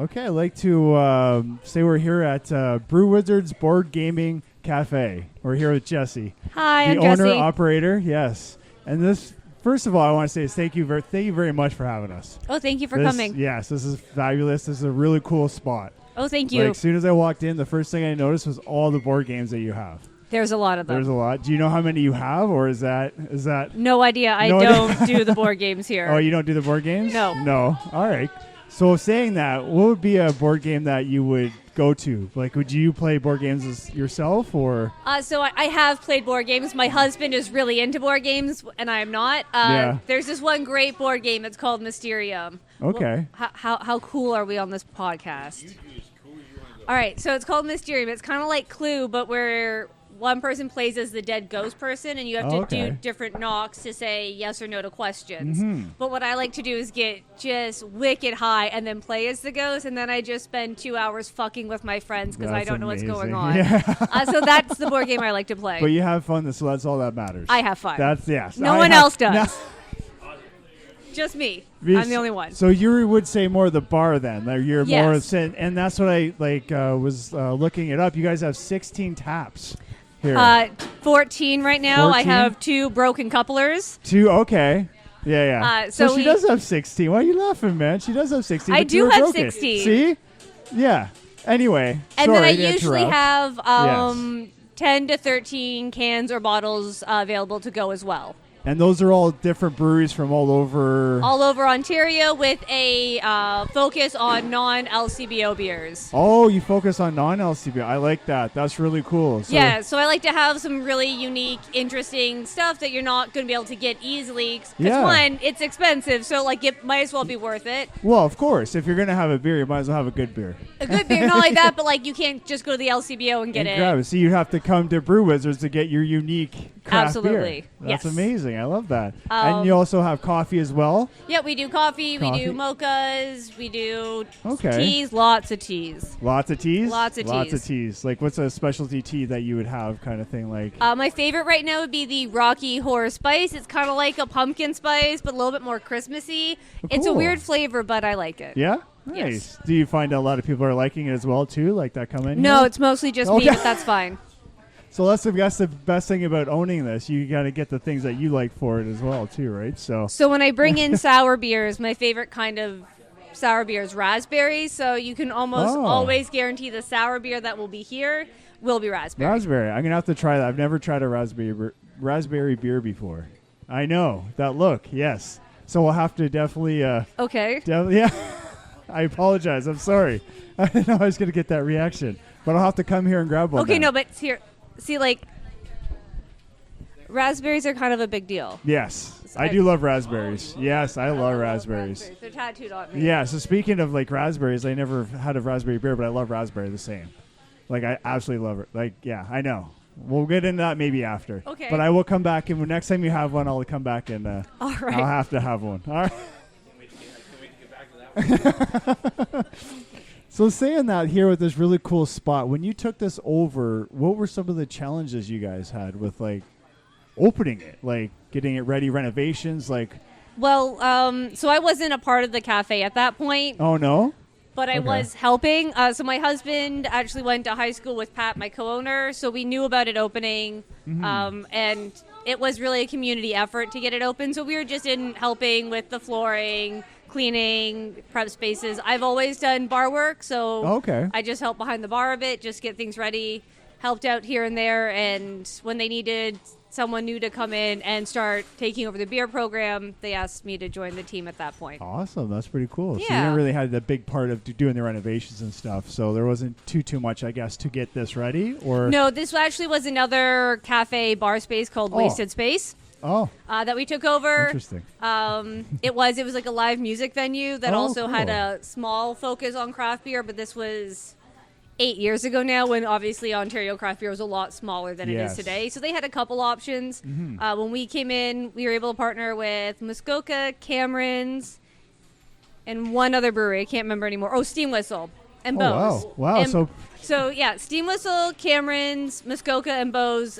Okay, I'd like to say we're here at Brew Wizards Board Gaming Cafe. We're here with Jessie. Hi, the I'm Jessie. owner operator. Yes, and this. First of all, I want to say thank you very much for having us. Oh, thank you for coming. Yes, this is fabulous. This is a really cool spot. Oh, thank you. Like, as soon as I walked in, the first thing I noticed was all the board games that you have. There's a lot of them. There's a lot. Do you know how many you have, or is that No idea. I don't do the board games here. Oh, you don't do the board games? No. No. All right. So saying that, what would be a board game that you would go to? Like, would you play board games yourself, or? So I have played board games. My husband is really into board games, and I am not. Yeah. There's this one great board game. It's called Mysterium. Okay. Well, how cool are we on this podcast? All right, so it's called Mysterium. It's kind of like Clue, but where one person plays as the dead ghost person, and you have to do different knocks to say yes or no to questions. Mm-hmm. But what I like to do is get just wicked high and then play as the ghost, and then I just spend 2 hours fucking with my friends because I don't know what's going on. Yeah. So that's the board game I like to play. But you have fun, so that's all that matters. I have fun. That's yes. No one else does. No. Just me. I'm the only one. So you would say more the bar then. You're more, Yes. and that's what I was looking it up. You guys have 16 taps here. 14 right now. 14? I have 2 broken couplers. 2. Okay. Yeah. So she does have 16. Why are you laughing, man? She does have 16. I but do you were have broken. 16. See? Yeah. Anyway. And sorry then I to usually interrupt. have 10 to 13 cans or bottles available to go as well. And those are all different breweries from all over. All over Ontario with a focus on non-LCBO beers. Oh, you focus on non-LCB. I like that. That's really cool. So So I like to have some really unique, interesting stuff that you're not going to be able to get easily. Because one, it's expensive, so like it might as well be worth it. Well, of course. If you're going to have a beer, you might as well have a good beer. A good beer, not like that, but like you can't just go to the LCBO and get it. Grab it. So you have to come to Brew Wizards to get your unique craft Absolutely. beer. That's Yes. amazing. I love that. And you also have coffee as well? Yeah, we do coffee, we do mochas, we do teas, lots of teas. Lots of teas? Lots of Lots of teas. teas. Like, what's a specialty tea that you would have kind of thing? Like, My favorite right now would be the Rocky Horror Spice. It's kind of like a pumpkin spice, but a little bit more Christmassy. It's a cool. weird flavor, but I like it. yeah? Nice. Yes. Do you find a lot of people are liking it as well, too? Like that come in No, here? it's mostly just me, but that's fine. So that's the best thing about owning this. You got to get the things that you like for it as well, too, right? So when I bring in sour beers, my favorite kind of sour beer is raspberry. So you can almost always guarantee the sour beer that will be here will be raspberry. Raspberry. I'm going to have to try that. I've never tried a raspberry beer before. I know. That look, yes. So we'll have to definitely... Okay. yeah. I apologize. I'm sorry. I didn't know I was going to get that reaction. But I'll have to come here and grab one. Okay, then. no, but here... See, like, raspberries are kind of a big deal. Yes. I do love raspberries. Yes, I love raspberries. They're tattooed on me. Yeah, so speaking of, like, raspberries, I never had a raspberry beer, but I love raspberry the same. Like, I absolutely love it. Like, yeah, I know. We'll get into that maybe after. Okay. But I will come back, and next time you have one, I'll come back, and All right. I'll have to have one. All right. Can't wait to get back to that one. So saying that here with this really cool spot, when you took this over, what were some of the challenges you guys had with, like, opening it, like getting it ready, renovations, like? Well, so I wasn't a part of the cafe at that point. Oh, no? But I was helping. So my husband actually went to high school with Pat, my co-owner, so we knew about it opening. And it was really a community effort to get it open. So we were just in helping with the flooring, cleaning, prep spaces. I've always done bar work, so I just helped behind the bar a bit, just get things ready, helped out here and there. And when they needed someone new to come in and start taking over the beer program, they asked me to join the team at that point. Awesome. That's pretty cool. Yeah. So you didn't really had the big part of doing the renovations and stuff, so there wasn't too much, I guess, to get this ready? Or No, this actually was another cafe bar space called Wasted Space. That we took over. Interesting. It was like a live music venue that also had cool. a small focus on craft beer, but this was 8 years ago now, when obviously Ontario craft beer was a lot smaller than it is today. So they had a couple options. When we came in, we were able to partner with Muskoka, Cameron's, and one other brewery. I can't remember anymore. Oh, Steam Whistle and Bose. Wow. And so yeah, Steam Whistle, Cameron's, Muskoka, and Bose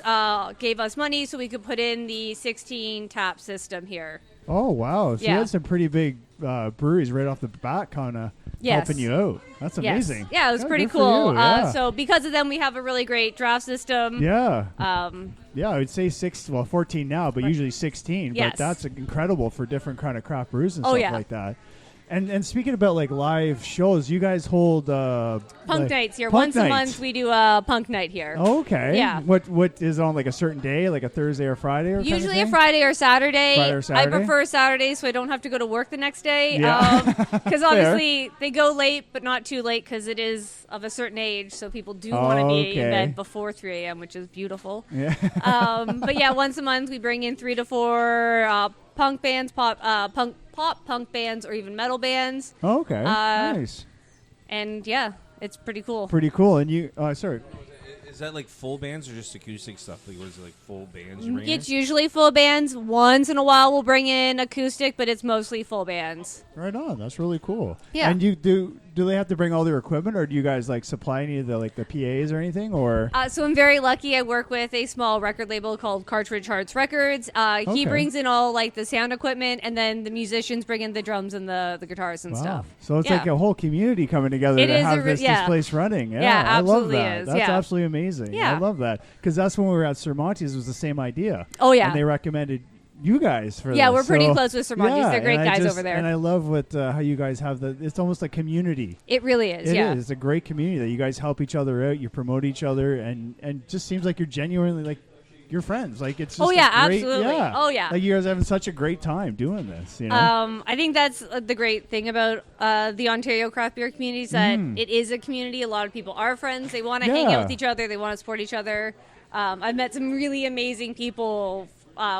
gave us money so we could put in the 16 tap system here. Oh, wow. So you Yeah. had some pretty big breweries right off the bat kind of Yes. helping you out. That's Yes. amazing. Yeah, it was pretty good for cool. you, yeah. So because of them, we have a really great draft system. Yeah. Um, Yeah, I would say 14 now, but usually 16. Yes. But that's incredible for different kind of craft brews and Oh, stuff yeah. like that. And speaking about like live shows, you guys hold punk nights here. Punk Once nights. a month, we do a punk night here. Okay. Yeah. What is it on like a certain day, like a Thursday or Friday? Or kind of Usually a thing? Friday or Saturday. Friday or Saturday? I prefer Saturday so I don't have to go to work the next day. Yeah. Because obviously they go late, but not too late because it is of a certain age. So people do want to be in bed before 3 a.m., which is beautiful. Yeah. But yeah, once a month we bring in 3 to 4 punk bands, punk bands, or even metal bands. Okay. Nice. And yeah, it's pretty cool. Pretty cool. And you, sorry. Is that like full bands or just acoustic stuff? Like, was it like full bands you bring It's in? usually full bands. Once in a while we'll bring in acoustic, but it's mostly full bands. Right on. That's really cool. Yeah. And you do they have to bring all their equipment, or do you guys like supply any of the like the PAs or anything, or? So I'm very lucky. I work with a small record label called Cartridge Hearts Records. Okay. He brings in all like the sound equipment, and then the musicians bring in the drums and the guitars and Wow. stuff. So it's Yeah. like a whole community coming together It to is have this place running. Yeah, I love absolutely that. is. That's Yeah. absolutely amazing. Yeah. I love that because that's when we were at Sir Monty's. It was the same idea. Oh, yeah. And they recommended you guys for Yeah, this. we're pretty So, close with Sir Monty's. They're great and I guys just- over there. And I love what how you guys have it's almost like community. It really is. It yeah. is. It's a great community that you guys help each other out. You promote each other, and just seems like you're genuinely like you're friends. Like it's just Oh, yeah, a great, absolutely. Yeah. Oh, yeah. Like you guys are having such a great time doing this. You know. I think that's the great thing about the Ontario craft beer community is that it is a community. A lot of people are friends. They want to hang Yeah. out with each other. They want to support each other. I've met some really amazing people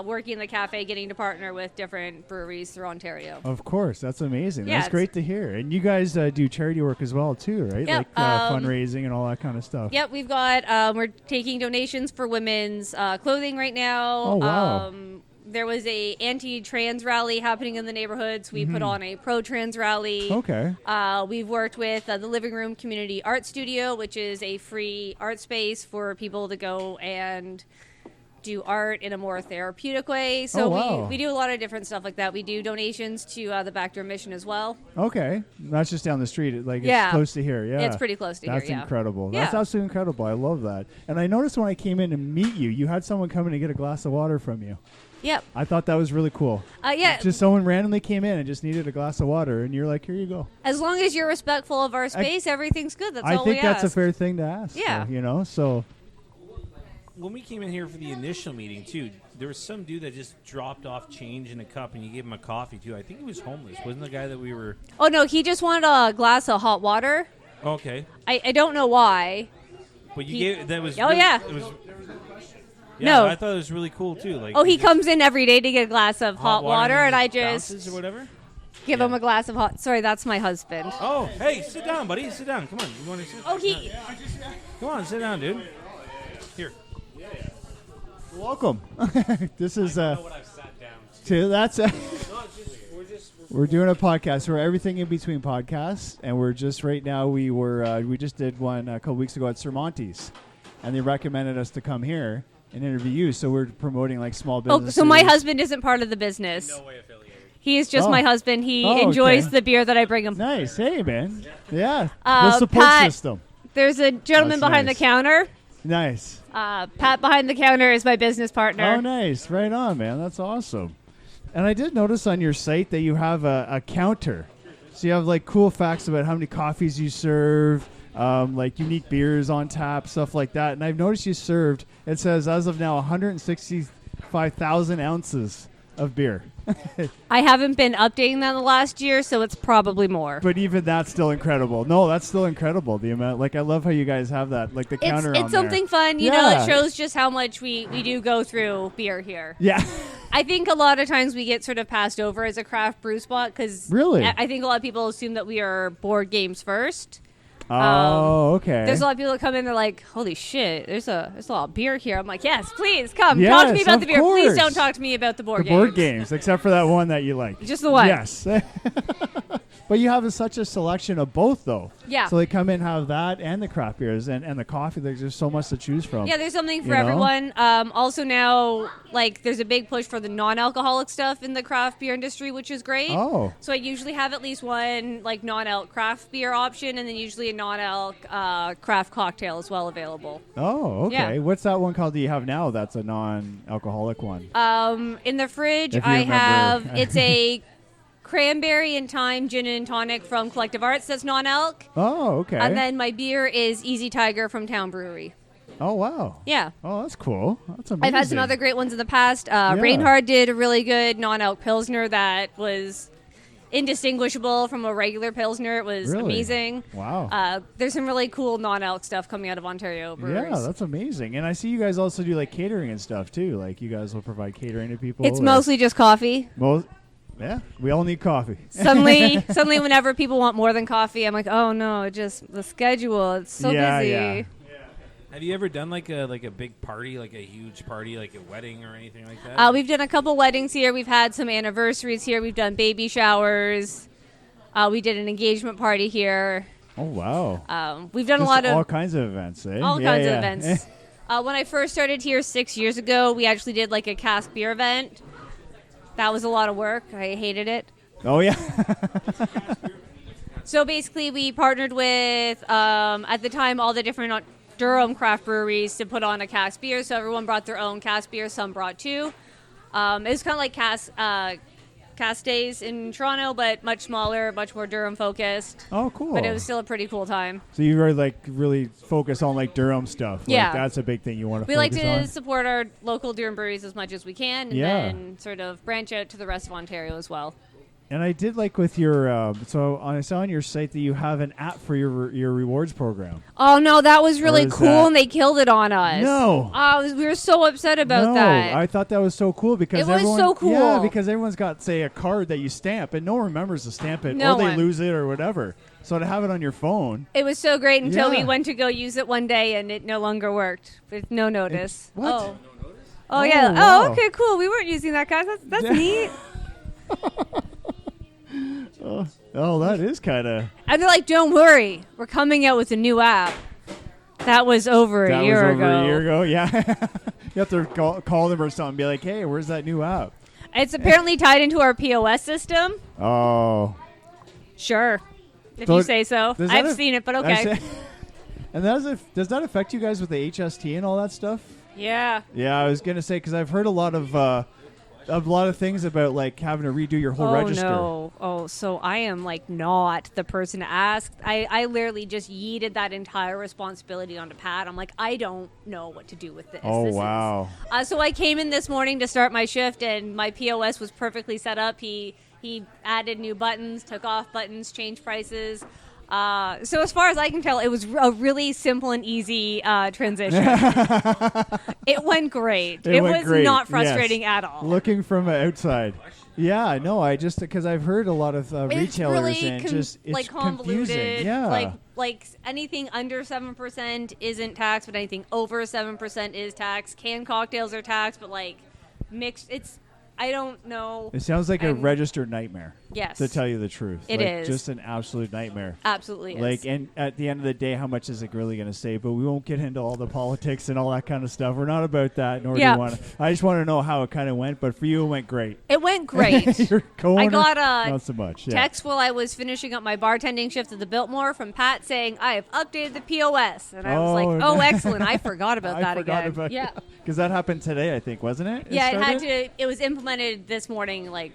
working in the cafe, getting to partner with different breweries through Ontario. Of course, that's amazing. Yeah, That's it's- great to hear. And you guys do charity work as well too, right? Yep, Like fundraising and all that kind of stuff. Yep, we've got we're taking donations for women's clothing right now. Oh, wow. There was a anti-trans rally happening in the neighborhoods. We put on a pro-trans rally. Okay. We've worked with the Living Room Community Art Studio, which is a free art space for people to go and do art in a more therapeutic way. So Oh, wow. we do a lot of different stuff like that. We do donations to the Backdoor Mission as well. Okay. That's just down the street. Like Yeah. it's close to here. Yeah. It's pretty close to That's here, yeah. incredible. Yeah. That's absolutely incredible. I love that. And I noticed when I came in to meet you, you had someone come in to get a glass of water from you. Yep. I thought that was really cool. Yeah. Just someone randomly came in and just needed a glass of water, and you're like, here you go. As long as you're respectful of our space, everything's good. That's I all think we that's ask. a fair thing to ask. Yeah. You know, so. When we came in here for the initial meeting, too, there was some dude that just dropped off change in a cup, and you gave him a coffee, too. I think he was homeless. Wasn't the guy that we were... Oh, no, he just wanted a glass of hot water. Okay. I don't know why. But you He- gave... That was Oh, really- yeah. It was, No. I thought it was really cool, too. Like Oh, he comes in every day to get a glass of hot water, and I bounces just or whatever? give him a glass of hot... Sorry, that's my husband. Oh, hey, sit down, buddy. Sit down. Come on. You want to sit? Oh, he... Come on, sit down, dude. Here. Welcome. This is what I've sat down. that's we're doing a podcast. We're everything in between podcasts, and we're just right now. We just did one a couple weeks ago at Sir Monty's, and they recommended us to come here and interview you. So we're promoting like small Oh, businesses. so my husband isn't part of the business. No way affiliated. He is just Oh. my husband. He Oh, enjoys okay. the beer that I bring him. Nice. Hey, man. Yeah. The support Pat- system. There's a gentleman That's behind nice. the counter. Nice. Pat behind the counter is my business partner. Oh, nice. Right on, man. That's awesome. And I did notice on your site that you have a counter. So you have like cool facts about how many coffees you serve, like unique beers on tap, stuff like that. And I've noticed you served, it says as of now, 165,000 ounces of beer. I haven't been updating that in the last year, so it's probably more. But even that's still incredible. No, that's still incredible. The amount, like, I love how you guys have that, like the counter on It's something there. fun. You know, Yeah. it shows just how much we do go through beer here. Yeah. I think a lot of times we get sort of passed over as a craft brew spot because Really? I think a lot of people assume that we are board games first. Oh, okay. There's a lot of people that come in, they're like, holy shit, there's a lot of beer here. I'm like, yes, please, come. Yes, talk to me about of the beer. Please course. don't talk to me about the board the games. board games, except for that one that you like. Just the one. Yes. But you have such a selection of both, though. Yeah. So they come in, have that and the craft beers and the coffee. There's just so much to choose from. Yeah, there's something for You know? everyone. Also now, like, there's a big push for the non-alcoholic stuff in the craft beer industry, which is great. Oh. So I usually have at least one, like, non-alc craft beer option, and then usually a non-alc craft cocktail as well available. Oh, okay. Yeah. What's that one called that you have now that's a non-alcoholic one? In the fridge, If you I remember. have, it's a cranberry and thyme gin and tonic from Collective Arts that's non-alc. Oh, okay. And then my beer is Easy Tiger from Town Brewery. Oh, wow. Yeah. Oh, that's cool. That's amazing. I've had some other great ones in the past. Reinhard did a really good non-alc Pilsner that was indistinguishable from a regular Pilsner. It was Really? amazing. Wow. There's some really cool non-alc stuff coming out of Ontario breweries. Yeah, that's amazing. And I see you guys also do like catering and stuff too. Like you guys will provide catering to people. It's or- mostly just coffee. Yeah, we all need coffee. Suddenly, whenever people want more than coffee, I'm like, oh no, just the schedule. It's so busy. Yeah. Have you ever done like a big party, like a huge party, like a wedding or anything like that? We've done a couple weddings here. We've had some anniversaries here. We've done baby showers. We did an engagement party here. Oh, wow. We've done Just a lot of all kinds of events, eh? all Yeah, kinds of yeah. events. When I first started here 6 years ago, we actually did like a cask beer event. That was a lot of work. I hated it. Oh, yeah. So basically, we partnered with, at the time, all the different Durham craft breweries to put on a cask beer. So everyone brought their own cask beer. Some brought two. It was kind of like cask days in Toronto, but much smaller, much more Durham focused. Oh, cool. But it was still a pretty cool time. So you really focus on like Durham stuff. Yeah. Like, that's a big thing you want to We focus like to on. support our local Durham breweries as much as we can, and Yeah. then sort of branch out to the rest of Ontario as well. And I did like with your, I saw on your site that you have an app for your rewards program. Oh no, that was really is cool, that- and they killed it on us. No. We were so upset about no, that. I thought that was so cool because It was everyone, so cool. Yeah, because everyone's got say a card that you stamp and no one remembers to stamp it No or they one. lose it or whatever. So to have it on your phone. It was so great until Yeah. we went to go use it one day, and it no longer worked with no notice. What? Oh. Oh, Oh yeah. wow. Oh, okay, cool. We weren't using that, guys. That's neat. Oh, that is kind of. And they're like, "Don't worry, we're coming out with a new app." That was over That a year was over ago. a year ago. Yeah, you have to call them or something. Be like, hey, where's that new app? It's apparently tied into our POS system. Oh, Sure, if So you say so. does that I've af- seen it, but I okay. say- and does that affect you guys with the HST and all that stuff? Yeah. Yeah, I was gonna say because I've heard a lot of things about like having to redo your whole Oh register. no! Oh, so I am like not the person to ask. I literally just yeeted that entire responsibility onto Pat. I'm like, I don't know what to do with this. Oh, This is- wow. So I came in this morning to start my shift, and my POS was perfectly set up. He added new buttons, took off buttons, changed prices. So as far as I can tell, it was a really simple and easy transition. It went great. It went was great, not yes. frustrating at all. Looking from outside. Yeah, no, I just because I've heard a lot of It's retailers really and just it's like convoluted. confusing. Yeah, Like anything under 7% isn't taxed, but anything over 7% is taxed. Canned cocktails are taxed, but like mixed, I don't know. it sounds like a I'm- registered nightmare. Yes, To tell you the truth, It like, is. just an absolute nightmare. absolutely is. Like, and at the end of the day, how much is it really going to save? But we won't get into all the politics and all that kind of stuff. We're not about that, nor do Yeah. we want to. I just want to know how it kind of went. But for you, it went great. It went great. Your co-owner, I got a not so much. Yeah. text while I was finishing up my bartending shift at the Biltmore from Pat saying, I have updated the POS. And I was like, Oh, oh, excellent. I forgot about that again. Yeah. Because that happened today, I think, wasn't it? Yeah, started? it was implemented this morning, like,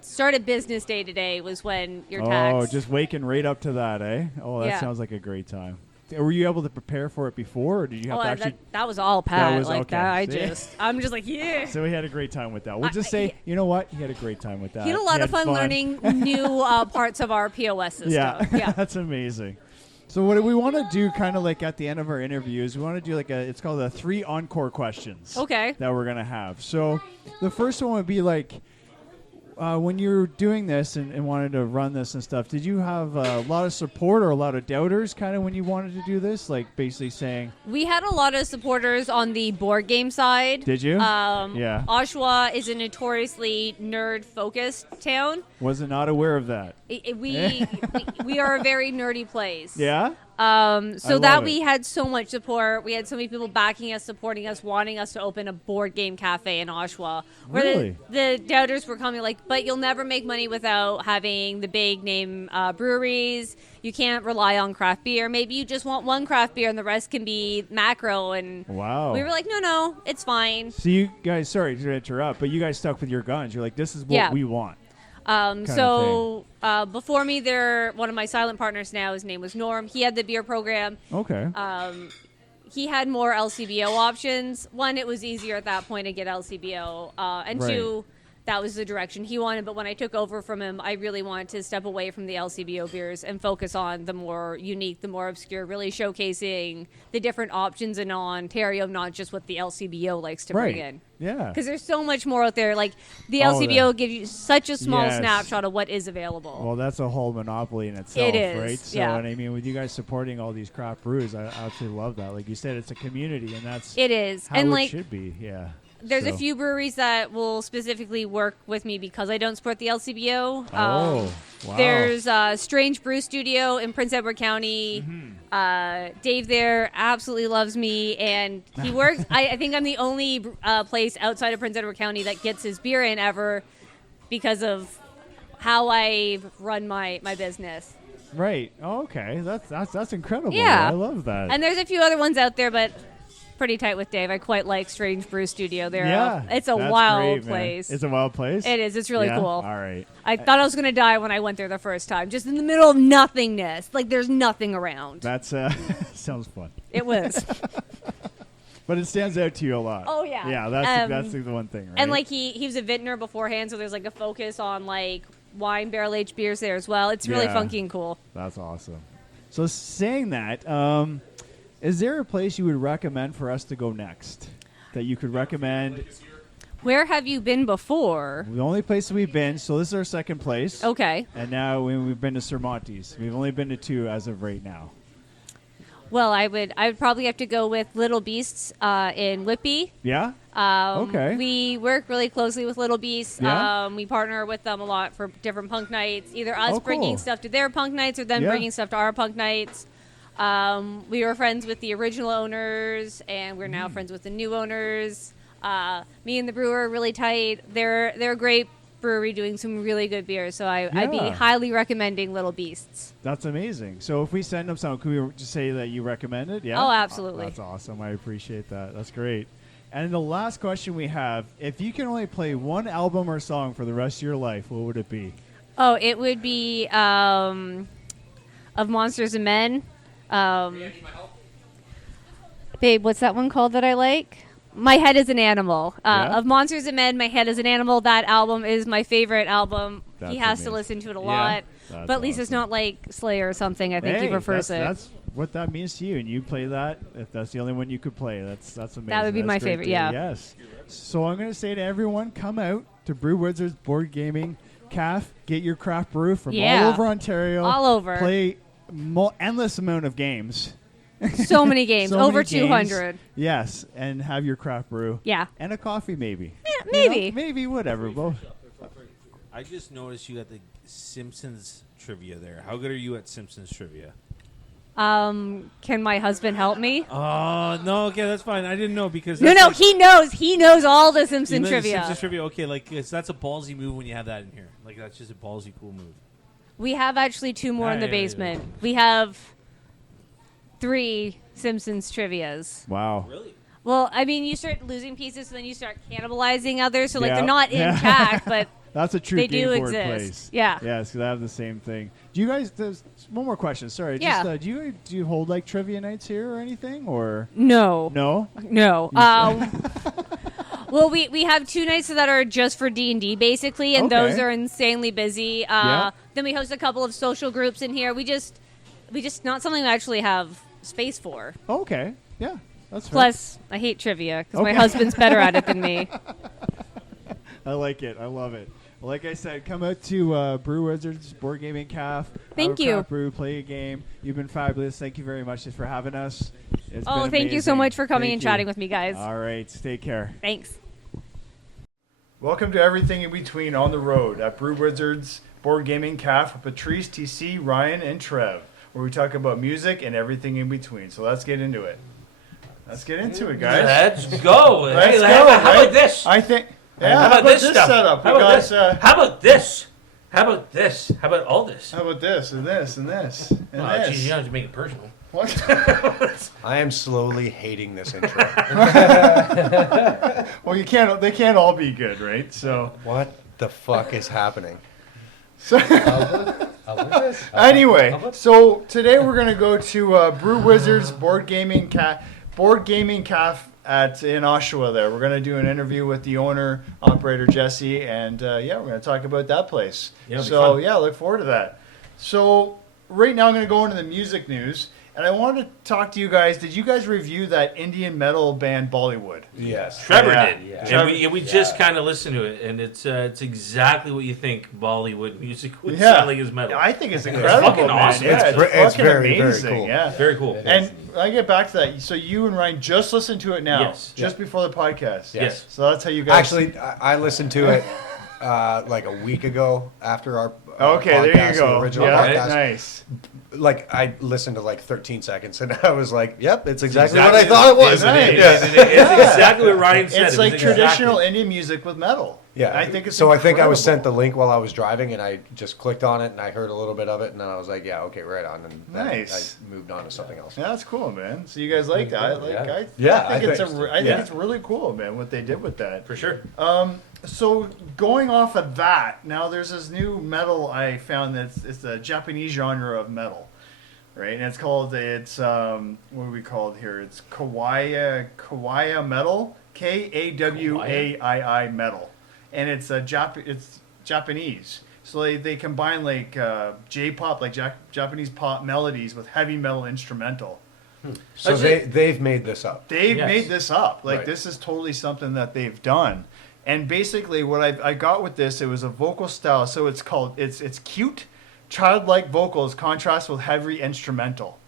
started business day today was when your Oh, tax. just waking right up to that, eh? Oh, that Yeah. sounds like a great time. Were you able to prepare for it before, or did you have to actually? that was all Pat. was like okay. that, See? I'm just like, yeah. So we had a great time with that. We'll just I- say, you know what? He had a great time with that. He had a lot of fun learning new parts of our POS system. Yeah, Yeah. that's amazing. So what we want to do, kind of like at the end of our interviews, we want to do like it's called the 3 encore questions. Okay. That we're gonna have. So the first one would be like, when you were doing this and wanted to run this and stuff, did you have a lot of support or a lot of doubters kind of when you wanted to do this? Like basically saying... We had a lot of supporters on the board game side. Did you? Yeah. Oshawa is a notoriously nerd-focused town. Was not aware of that. We are a very nerdy place. Yeah? So that we had so much support. We had so many people backing us, supporting us, wanting us to open a board game cafe in Oshawa. Where Really? the doubters were coming like, but you'll never make money without having the big name breweries. You can't rely on craft beer. Maybe you just want one craft beer and the rest can be macro. And Wow. we were like, no, it's fine. So you guys, sorry to interrupt, but you guys stuck with your guns. You're like, this is what we want. Before me, one of my silent partners now, his name was Norm. He had the beer program. Okay. He had more LCBO options. One, it was easier at that point to get LCBO. And Right. two, that was the direction he wanted. But when I took over from him, I really wanted to step away from the LCBO beers and focus on the more unique, the more obscure, really showcasing the different options in Ontario, not just what the LCBO likes to bring in. Yeah. Because there's so much more out there. Like, the Oh, LCBO gives you such a small Yes. snapshot of what is available. Well, that's a whole monopoly in itself, It is, right? So, yeah. and I mean, with you guys supporting all these craft brews, I absolutely love that. Like you said, it's a community, and that's It is. how And, it like, should be. Yeah. there's a So- few breweries that will specifically work with me because I don't support the LCBO. Oh, wow. There's Strange Brew Studio in Prince Edward County. Dave there absolutely loves me, and he works. I think I'm the only place outside of Prince Edward County that gets his beer in ever because of how I run my business. Right. Oh, okay. That's incredible. Yeah. I love that. And there's a few other ones out there, but pretty tight with Dave. I quite like Strange Brew Studio. It's a that's wild great, man. place. It's a wild place? It is. It's really Yeah? cool. All right. I thought I was going to die when I went there the first time, just in the middle of nothingness. Like, there's nothing around. That's sounds fun. It was. But it stands out to you a lot. Oh, yeah. Yeah, that's the one thing, right? And, like, he was a vintner beforehand, so there's, like, a focus on, like, wine barrel-aged beers there as well. It's really Yeah. funky and cool. That's awesome. So saying that, is there a place you would recommend for us to go next? That you could recommend? Where have you been before? The only place we've been, so this is our second place. Okay. And now we've been to Cervantes. We've only been to 2 as of right now. Well, I would probably have to go with Little Beasts in Whitby. Yeah? Okay. We work really closely with Little Beasts. Yeah? We partner with them a lot for different punk nights, either us Oh, bringing cool. stuff to their punk nights or them Yeah. bringing stuff to our punk nights. We were friends with the original owners, and we're now friends with the new owners. Me and the brewer are really tight. They're a great brewery doing some really good beer, so I'd be Yeah. highly recommending Little Beasts. That's amazing. So if we send them some, could we just say that you recommend it? Yeah? Oh, absolutely. That's awesome. I appreciate that. That's great. And the last question we have, if you can only play one album or song for the rest of your life, what would it be? Oh, it would be of Monsters and Men. Babe, what's that one called that I like? My Head is an Animal. Yeah? Of Monsters and Men, My Head is an Animal. That album is my favorite album. That's He has amazing. to listen to it a Yeah, lot. that's But at least it's awesome. not like Slayer or something. I think he prefers it. That's what that means to you, and you play that. If that's the only one you could play, that's amazing. That would be That's my great favorite, to hear. yeah. Yes. So I'm going to say to everyone, come out to Brew Wizards Board Gaming Caf. Get your craft brew from Yeah. all over Ontario. All over. Play endless amount of games. So many games. So Over many games. 200. Yes, and have your craft brew. Yeah. And a coffee, maybe. You maybe. know, maybe, whatever. Well, I just noticed you got the Simpsons trivia there. How good are you at Simpsons trivia? Can my husband help me? Oh, no, okay, that's fine. I didn't know because... No, that's like- he knows. He knows all the Simpson You know, trivia. Simpsons trivia, okay, like, that's a ballsy move when you have that in here. Like, that's just a ballsy, cool move. We have actually 2 more in the Yeah. basement. We have 3 Simpsons trivias. wow. Really? Well, I mean, you start losing pieces, so then you start cannibalizing others. So, like, Yeah. they're not Yeah. intact, but That's a true They game do board exist. place. Yeah. Yes, because I have the same thing. Do you guys? There's one more question. Sorry. Yeah. Just, do you hold like trivia nights here or anything or no. no? No. Well, we have 2 nights that are just for D&D, basically, and those Okay. are insanely busy. Yeah. Then we host a couple of social groups in here. We just not something we actually have space for. Okay. Yeah. That's fair. Plus, I hate trivia because my Okay. husband's better at it than me. I like it. I love it. Like I said, come out to Brew Wizards Board Gaming Cafe. Thank have a you. craft brew, play a game. You've been fabulous. Thank you very much just for having us. It's Oh, been thank you so amazing. much for coming Thank and you. chatting with me, guys. All right, take care. Thanks. Welcome to Everything in Between on the road at Brew Wizards Board Gaming Cafe with Patrice, TC, Ryan, and Trev, where we talk about music and everything in between. So let's get into it. Let's get into it, guys. Let's go. Let's Hey, go, how right? about this? I think. Yeah, How about this stuff? setup? How We about got, this? How about this? How about this? How about all this? how about this and this and this and Oh, this? geez, you don't have to make it personal. What? I am slowly hating this intro. Well, you can't. They can't all be good, right? So. What the fuck is happening? So anyway, so today we're gonna go to Brew Wizards Board Gaming Cafe in Oshawa. There, we're gonna do an interview with the owner operator Jessie, and yeah, we're gonna talk about that place. Yeah, it'll be so fun. yeah, look forward to that. So right now I'm gonna go into the music news, and I wanted to talk to you guys. Did you guys review that Indian metal band Bollywood? Yes. Trevor Yeah. did, Yeah. and we just kind of listened to it, and it's exactly what you think Bollywood music would Yeah. sound like as metal. I think it's It's incredible, fucking man. awesome. Yeah, It's it's very, very amazing. cool. Yeah. Very cool. And I get back to that. So you and Ryan just listened to it now, Yes. just before the podcast. Yes. So that's how you guys. Actually, I listened to it like a week ago after our Okay, there podcast, you the go. original Yeah, podcast. nice. Like I listened to like 13 seconds, and I was like, "Yep, it's exactly, Exactly what I thought it was." Isn't it? Nice. Isn't it? It's exactly what Ryan said. It's It like was traditional exactly- Indian music with metal. Yeah, I think it's. so. I think I was sent incredible. the link while I was driving, and I just clicked on it, and I heard a little bit of it, and then I was like, "Yeah, okay, right on." And then Nice. I moved on to something else. Yeah, that's cool, man. So you guys like that? Yeah, I think yeah. it's really cool, man. What they did with that. For sure. So going off of that, now there's this new metal I found that's it's a Japanese genre of metal, right? And it's called what do we call it here? It's Kawaii metal, Kawaii metal, and it's it's Japanese. So they combine like J-pop, like Japanese pop melodies with heavy metal instrumental. So That's they've made this up. They've Yes. made this up. Like Right. this is totally something that they've done. And basically, what I got with this, it was a vocal style. So it's called it's cute, childlike vocals contrast with heavy instrumental.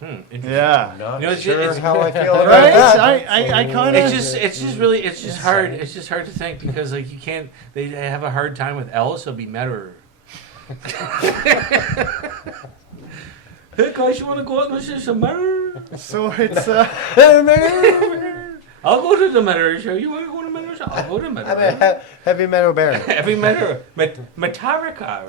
Interesting. Yeah, Not You know, it's- sure it's- how I feel about right. that. I kind It's of just really it's just hard. It's just hard to think because like you can't. They have a hard time with L, so it'll be Metter. Hey guys, you want to go out and listen to some Metter? so it's I'll go to the Metter show. You want to go to the Metter show? I'll go to I'm Metter. a heavy metal band. Every Metter, Metallica.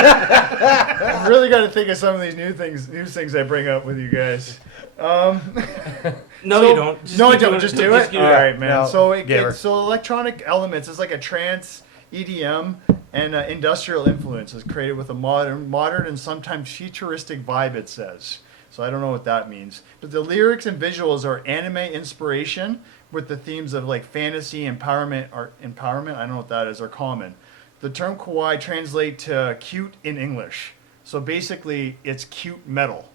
I've really got to think of some of these new things I bring up with you guys. No, So- you don't. Just no, I keep don't. doing Just do it. keep All right, man. No, so giver. so electronic elements is like a trance, EDM, and industrial influences created with a modern and sometimes futuristic vibe. It says. So I don't know what that means. But the lyrics and visuals are anime inspiration with the themes of like fantasy, empowerment. I don't know what that is. Are common. The term kawaii translate to cute in English. So basically, it's cute metal.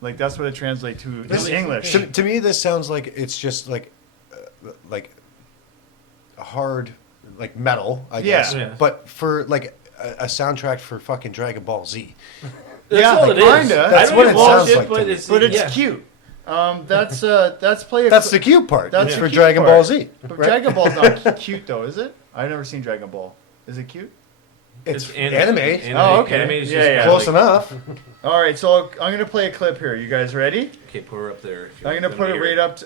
Like that's what it translates to in English. To me, this sounds like it's just like a hard, like metal, I guess. Yeah. But for like a soundtrack for fucking Dragon Ball Z. That's Yeah, all it is. kinda. I That's don't what even it watch sounds it, like to but me. it's But it's yeah. cute. That's play. That's the cute part. That's It's the for cute Dragon part. Ball Z. But right? Dragon Ball's not cute though, is it? I've never seen Dragon Ball. Is it cute? It's anime. Oh, okay. Anime is Yeah, just yeah. kinda Close like- enough. All right, so I'm gonna play a clip here. You guys ready? Okay, put her up there. if you I'm gonna want put them it to hear right up.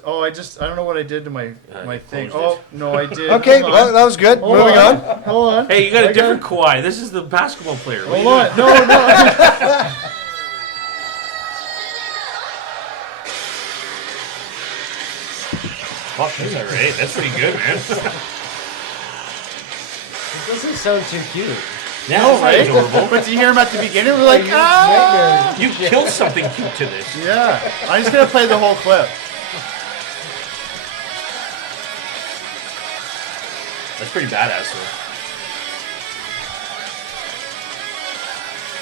I don't know what I did to my you thing. closed Oh no, I did. Okay, Hold well, on. that was good. Hold Moving on. Hold on. Hey, you got I a different Kawhi. This is the basketball player. What Hold are you on. doing? No. Fuck, that's all right. That's pretty good, man. It doesn't sound too cute. Yeah, No, that's right? adorable. But you hear him at the beginning? We're like, ah. You killed something cute to this. Yeah. I'm just gonna play the whole clip. That's pretty badass, though.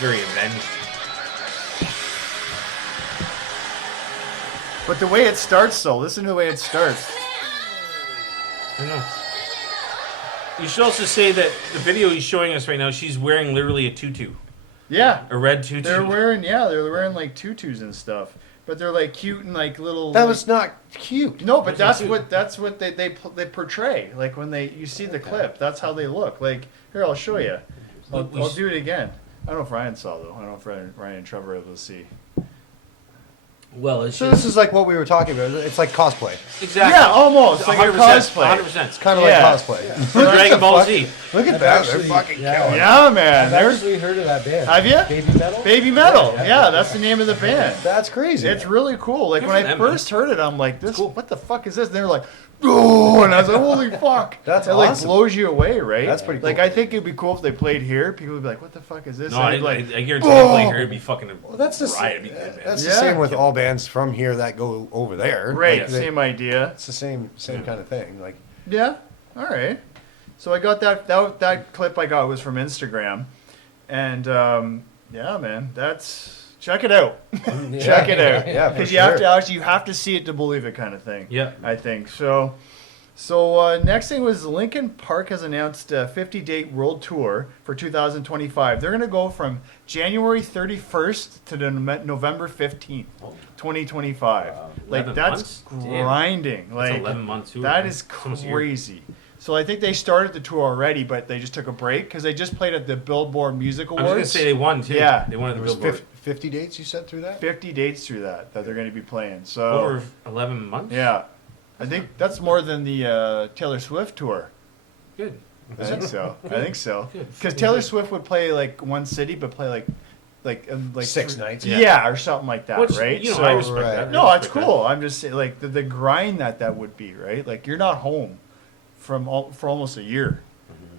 Very avenged. But the way it starts, though, listen to the way it starts. I know. You should also say that the video he's showing us right now, she's wearing literally a tutu. Yeah. A red tutu. They're wearing like tutus and stuff. But they're like cute and like little. That was not cute. No, but that's what they portray. Like when you see the clip, that's how they look. Like here, I'll show you. I'll do it again. I don't know if Ryan saw though. I don't know if Ryan and Trevor were able to see. Well, it's So this is like what we were talking about. It's like cosplay. exactly. Yeah, almost like a cosplay. 100%. It's kind of Yeah. like cosplay. From Dragon Ball Z. Look at I've that. actually- They're fucking yeah. killing it. Yeah, man. I've There's actually heard of that band. Have you? Baby Metal? Baby Metal. Yeah, that's the name of the band. That's crazy. It's really cool. Like Good when for I them, first heard it, I'm like, "This, cool. what the fuck is this?" And they were like, "Oh!" And I was like, "Holy fuck!" That's it like awesome. blows you away, right? That's pretty Like cool. I think it'd be cool if they played here. People would be like, "What the fuck is this?" No, And I I'd be like, guarantee you playing here would be fucking Well, that's the riot. It'd be good, man. That's the Yeah. same with all bands from here that go over there. right, Like, same idea. It's the same kind of thing. Like Yeah. All right. So I got that clip I got was from Instagram, and yeah, man, check it out. Check it out. Yeah, for Because you sure. have to see it to believe it, kind of thing. Yeah. I think so. So next thing was Linkin Park has announced a 50-date world tour for 2025. They're going to go from January 31st to November 15th, 2025. Like 11 that's months? Damn. grinding. That's Like 11 months too. that man. is Almost a year. crazy. So I think they started the tour already, but they just took a break because they just played at the Billboard Music I was Awards. gonna say they won too. Yeah. They won at the there was Billboard. 50 dates you said through that? 50 dates through that they're going to be playing. So Over 11 months. yeah, I think that's more than the Taylor Swift tour. Good. I think so. I think so. Good. Because Taylor Swift would play like one city, but play like 6 nights. Yeah. or something like that, Which, right? You know, so, I respect right. that. no, I it's respect cool. I'm just saying, like the grind that would be, right? Like you're not home for almost a year.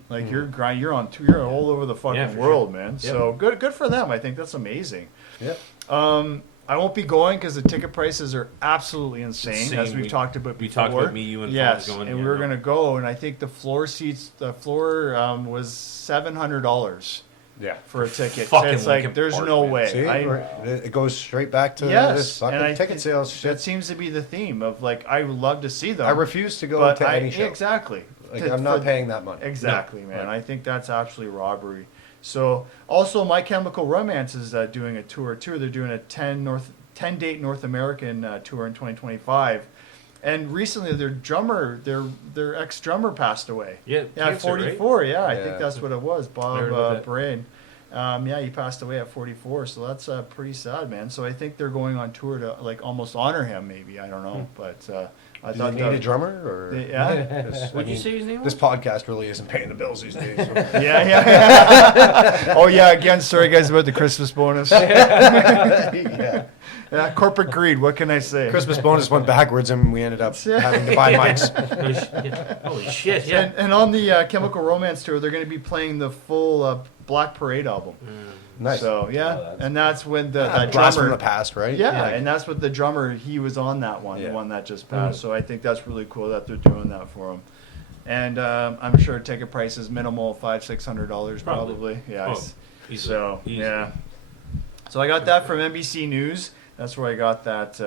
Like you're on tour, you're all over the fucking Yeah, for world, sure. man. Yep. So good for them. I think that's amazing. Yep. I won't be going because the ticket prices are absolutely insane, Insane. as we've talked about we before. talked about me, you, and yes, Paul going. and yeah, we were no. gonna go, and I think the floor was $700 Yeah. for a ticket. Fucking It's like Linkin there's Park, no man. way. See, it goes straight back to Yes, this fucking and I ticket think sales shit. that seems to be the theme of like I would love to see them. I refuse to go but to any show. exactly. Like, To- I'm not for- paying that money. Exactly, man. Right. I think that's absolutely robbery. So also, My Chemical Romance is doing a tour too. They're doing a 10-date North American tour in 2025. And recently, their ex drummer passed away. Yeah, Yeah, cancer, 44. right? Yeah, I Yeah. think that's what it was. heard Bob about that. Brain. Yeah, he passed away at 44. So that's pretty sad, man. So I think they're going on tour to like almost honor him. Maybe I don't know, but I Do thought you need that a drummer? Or yeah. 'cause, I What'd you mean, say his name This was? podcast really isn't paying the bills these days. So. Yeah. Oh yeah. Again, sorry guys about the Christmas bonus. yeah. Yeah, corporate greed. What can I say? Christmas bonus went backwards, and we ended up having to buy mics. Holy shit! Yeah. And on the Chemical Romance tour, they're going to be playing the full Black Parade album. Nice. So yeah, Oh, that's and that's when that Blast from drummer. the past, right? Yeah, Like, and that's what the drummer. He was on that one, Yeah. the one that just passed. So I think that's really cool that they're doing that for him. And I'm sure ticket price is minimal, $500-$600 probably. Yeah. Oh, it's- easily. So Easily. yeah. So I got that from NBC News. That's where I got that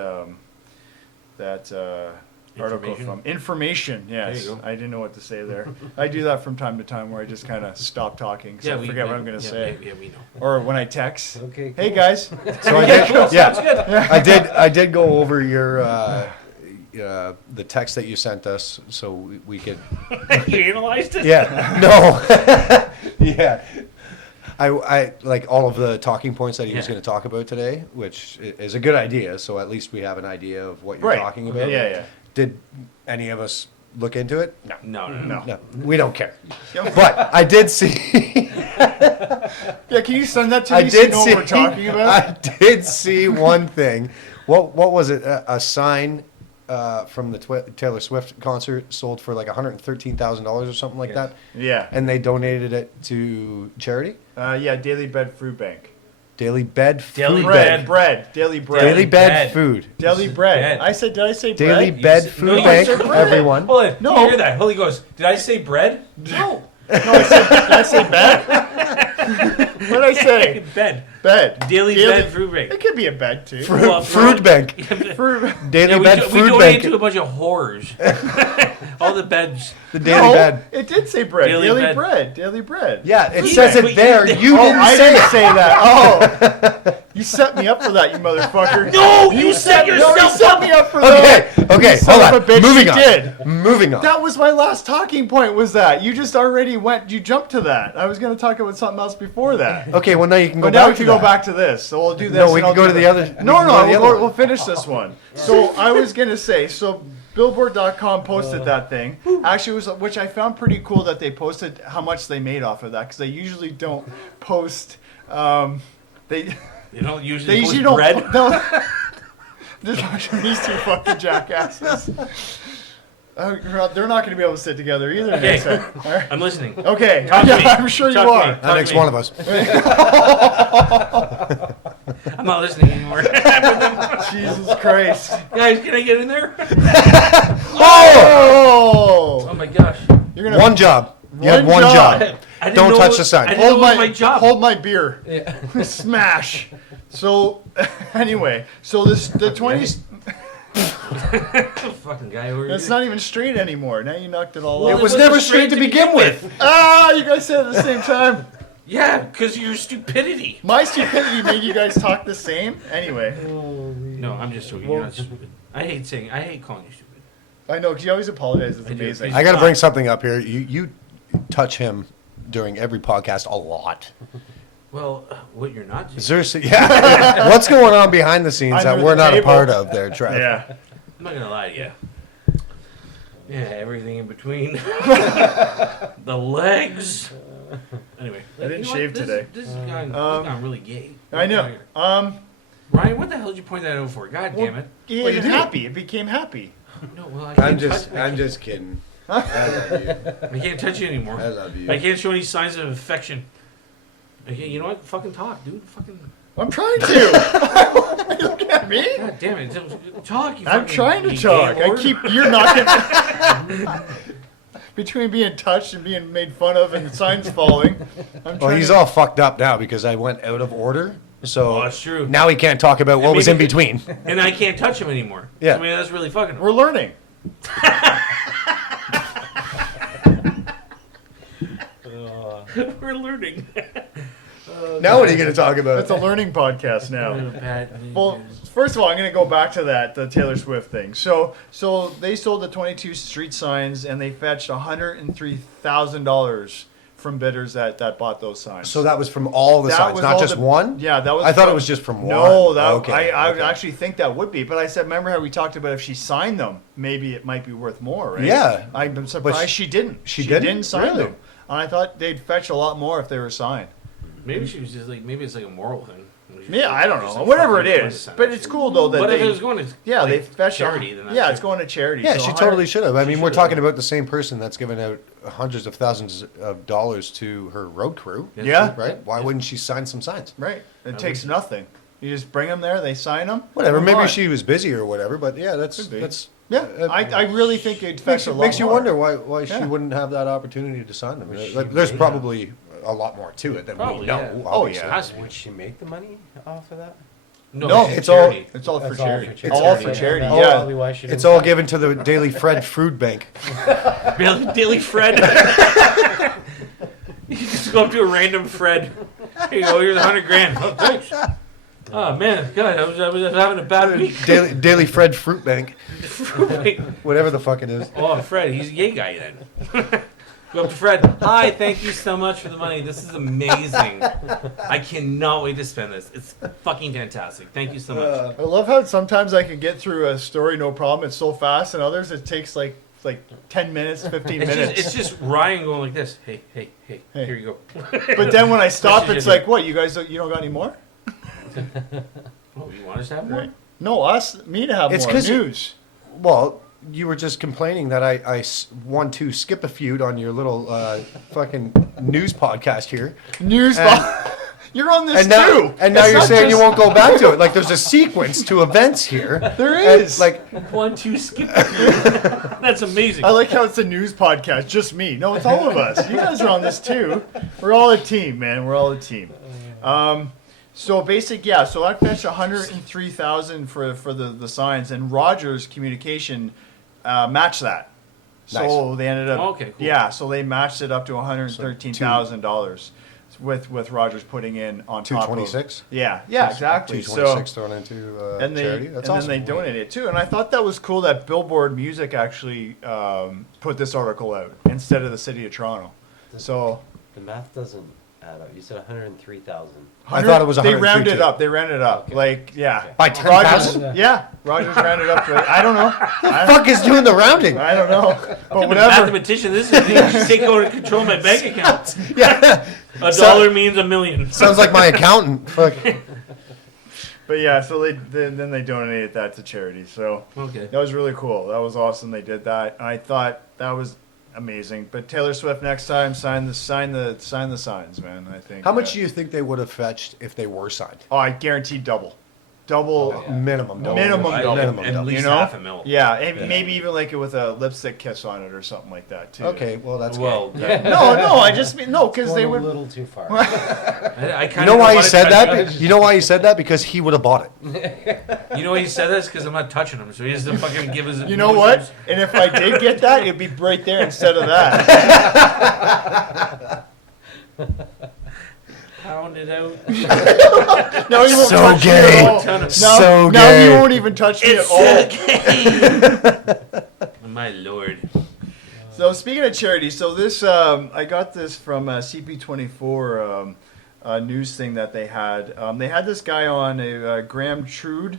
article Information? from. Information, yes. There you go. I didn't know what to say there. I do that from time to time where I just kind of stop talking because I forget what I'm going to say. Yeah, we know. Or when I text. Okay. Hey guys. So I did. Yeah, I did go over your the text that you sent us, so we could. You analyzed it? Yeah. No. Yeah. I like all of the talking points that he was Yeah. going to talk about today, which is a good idea. So at least we have an idea of what you're Right. talking about. Yeah, yeah. Did any of us look into it? No. No. No, we don't care. But I did see. Yeah, can you send that to me I so you did know see. what we're talking about? I did see one thing. What was it? A sign from the Taylor Swift concert sold for like $113,000 or something like that, Yeah. and they donated it to charity. Yeah, Daily Bed Food Bank. Daily Bed Daily Food Bread. Bank. Bread. Daily Bread. Daily Bed Bread. Food. Daily Bread. Bread. Did I say Daily bread? Bed said- Food no, you Bank. said bread. Everyone. Hold on. No. You hear that? Holy Ghost. Did I say bread? No. Did I say bed? What did I say? Bed. Bed. Daily bed fruit bank. It could be a bed too. Fruit bank. Daily bed we fruit donate bank. to a bunch of horrors. All the beds. The daily bed. It did say bread. Daily Daily bed. bread. Daily bread. Yeah, it Fruit says bank. it there. You didn't I say didn't it. say that. Oh, you set me up for that, you motherfucker. No, you set yourself you set up. me up for that. Okay, son hold of on. a bitch, Moving you on. did. Moving on. That was my last talking point. Was that you just already you jumped to that? I was going to talk about something else before that. Okay, well now you can go But now back we to can go that. back to this. So we'll do this. No, we and can I'll go do to the that. other- we can No, go to the other one. we'll finish this one. So I was gonna say, so Billboard.com posted that thing. Actually, it was which I found pretty cool that they posted how much they made off of that because they usually don't post. They don't usually they post usually don't. bread. No, just watching these two fucking jackasses. They're not going to be able to sit together either. Okay. Next time. All right. I'm listening. Okay, Talk to me. I'm sure you Talk to me. are. Talk That to makes me. one of us. I'm not listening anymore. Jesus Christ! Guys, can I get in there? Oh! Oh my gosh. You're gonna One job. You had One one job. job. I didn't Don't know touch it- the sign. I didn't know it was my job. Hold my beer. Smash. So, anyway, so the 20s. Fucking guy over It's here. not even straight anymore. Now you knocked it all Well, off. It was never straight to begin with. Ah, you guys said it at the same time. Yeah, because of your stupidity. My stupidity made you guys talk the same. Anyway, No, I'm just joking. You're not stupid. I hate calling you stupid. I know because you always apologize. It's I do. amazing. I got to bring something up here. You touch him during every podcast a lot. Well, what you're not doing. Is there, yeah. What's going on behind the scenes Under that we're the not table. a part of there, Trev? Yeah. I'm not gonna lie to you. Yeah, everything in between. The legs. Anyway, I didn't you know what? shave today. This has gone really gay. I know. Ryan, what the hell did you point that out for? God damn it. It Well, you did. happy. It became happy. No, well, I can't I'm just kidding. I love you. I can't touch you anymore. I love you. I can't show any signs of affection. Okay, you know what? Fucking talk, dude. Fucking. I'm trying to. Look at me. God damn it. Talk. You I'm fucking- trying to you talk. gay I lord. keep. You're knocking. Between being touched and being made fun of and signs falling. I'm Well, trying he's to- all fucked up now because I went out of order. So Oh, that's true. now he can't talk about what was in maybe- between. And I can't touch him anymore. Yeah. I mean, that's really fucking. We're learning. We're learning. Now what are you going to talk about? It's a learning podcast now. Well, first of all, I'm going to go back to the Taylor Swift thing. So they sold the 22 street signs and they fetched $103,000 from bidders that bought those signs. So that was from all the That signs, was not all just the- one? Yeah, that was. I thought it from- was just from one. No, that Okay, I okay. actually think that would be. But I said, remember how we talked about if she signed them, maybe it might be worth more, right? Yeah. I'm surprised she didn't. She didn't? sign Really? them. And I thought they'd fetch a lot more if they were signed. Maybe she was just like, maybe it's like a moral thing. Yeah, I don't Just know. like Whatever it fucking is. money But sign. it's cool though that But they. if it was going to they like, fetch charity, then that's yeah, it's going to charity. Yeah, so she 100 totally should have. I mean, we're should've. talking about the same person that's given out hundreds of thousands of dollars to her road crew. That's Yeah. true. Right? Why wouldn't she sign some signs? Right. It I takes would- nothing. You just bring them there, they sign them. Whatever. move Maybe on. she was busy or whatever, but yeah, Could be. that's Yeah, I really think it fetch a lot makes you more. wonder why she Yeah. wouldn't have that opportunity to sign them. She Like, there's may probably a lot more to it than Probably, we know. yeah. Oh, obviously. yeah. Has to be. Would she make the money off of that? No, it's it's all- charity. It's all for That's all charity. for It's charity. all for charity. That's Yeah. probably why she It's didn't all sign given to the Daily Fred Food Bank. Daily Fred. You just go up to a random Fred. Here you go. Here's $100,000. Oh, thanks. Oh man, God, I was having a bad week. Daily Fred Fruit Bank. Wait. Whatever the fuck it is. Oh, Fred, he's a gay guy then. Go up to Fred. Hi, thank you so much for the money. This is amazing. I cannot wait to spend this. It's fucking fantastic. Thank you so much. I love how sometimes I can get through a story no problem. It's so fast, and others it takes like 10 minutes, 15 minutes. It's just Ryan going like this. Hey, Hey. here you go. But then when I stop, What it's you like, do? what? You guys, you don't got any more? Oh, you want us to have more? Right. No, me to have It's more 'cause you- news. Well, you were just complaining that I want to skip a feud on your little fucking news podcast here. News. And- You're on this And now, too. and now It's you're not saying you just- won't go back to it. Like there's a sequence to events here. There And, is. like 1, 2, skip. That's amazing. I like how it's a news podcast, just me. No, it's all of us. You guys are on this too. We're all a team, man. We're all a team. So basic, yeah. So I fetched 103,000 for the signs, and Rogers Communication matched that. So Nice. they ended up, Okay, cool. yeah. So they matched it up to $113,000 with Rogers putting in on top of 226. Yeah, exactly. 226 So thrown into and they charity. That's and awesome. then they donated it too. And I thought that was cool that Billboard Music actually put this article out instead of the City of Toronto. So. The math doesn't add up. You said 103,000. I thought it was They rounded 132. up. They rounded up. Okay. Like, yeah. By Rogers, 10,000? yeah. Rogers rounded up to, I don't know. Fuck is doing the rounding? I don't know. But I'm a whatever. mathematician. This is you should take over control of my bank account. Yeah. A dollar means a million. Sounds like my accountant. Fuck. But yeah, so then they donated that to charity. So Okay. that was really cool. That was awesome. They did that. And I thought that was amazing. But Taylor Swift next time sign the signs, man. I think. How much do you think they would have fetched if they were signed? Oh, I guarantee double. Double. Yeah. Minimum. Double. Minimum double. Minimum At double. least You know? half a mil. Yeah, and maybe even like with a lipstick kiss on it or something like that too. Okay, well that's Well, good. No, I just mean no, because Going they a would. little too far. I You kind know why he said that? You know why he said that? Because he would have bought it. You know why he said this? Because I'm not touching him, so he has to fucking give us. You know what? And if I did get that, it'd be right there instead of that. Pound it out. No, you won't So touch gay. me at all. Ton of- No, So no, gay. you won't even touch me It's at all. okay. My lord. So speaking of charity, so this I got this from CP24 news thing that they had. They had this guy on, Graham Trude,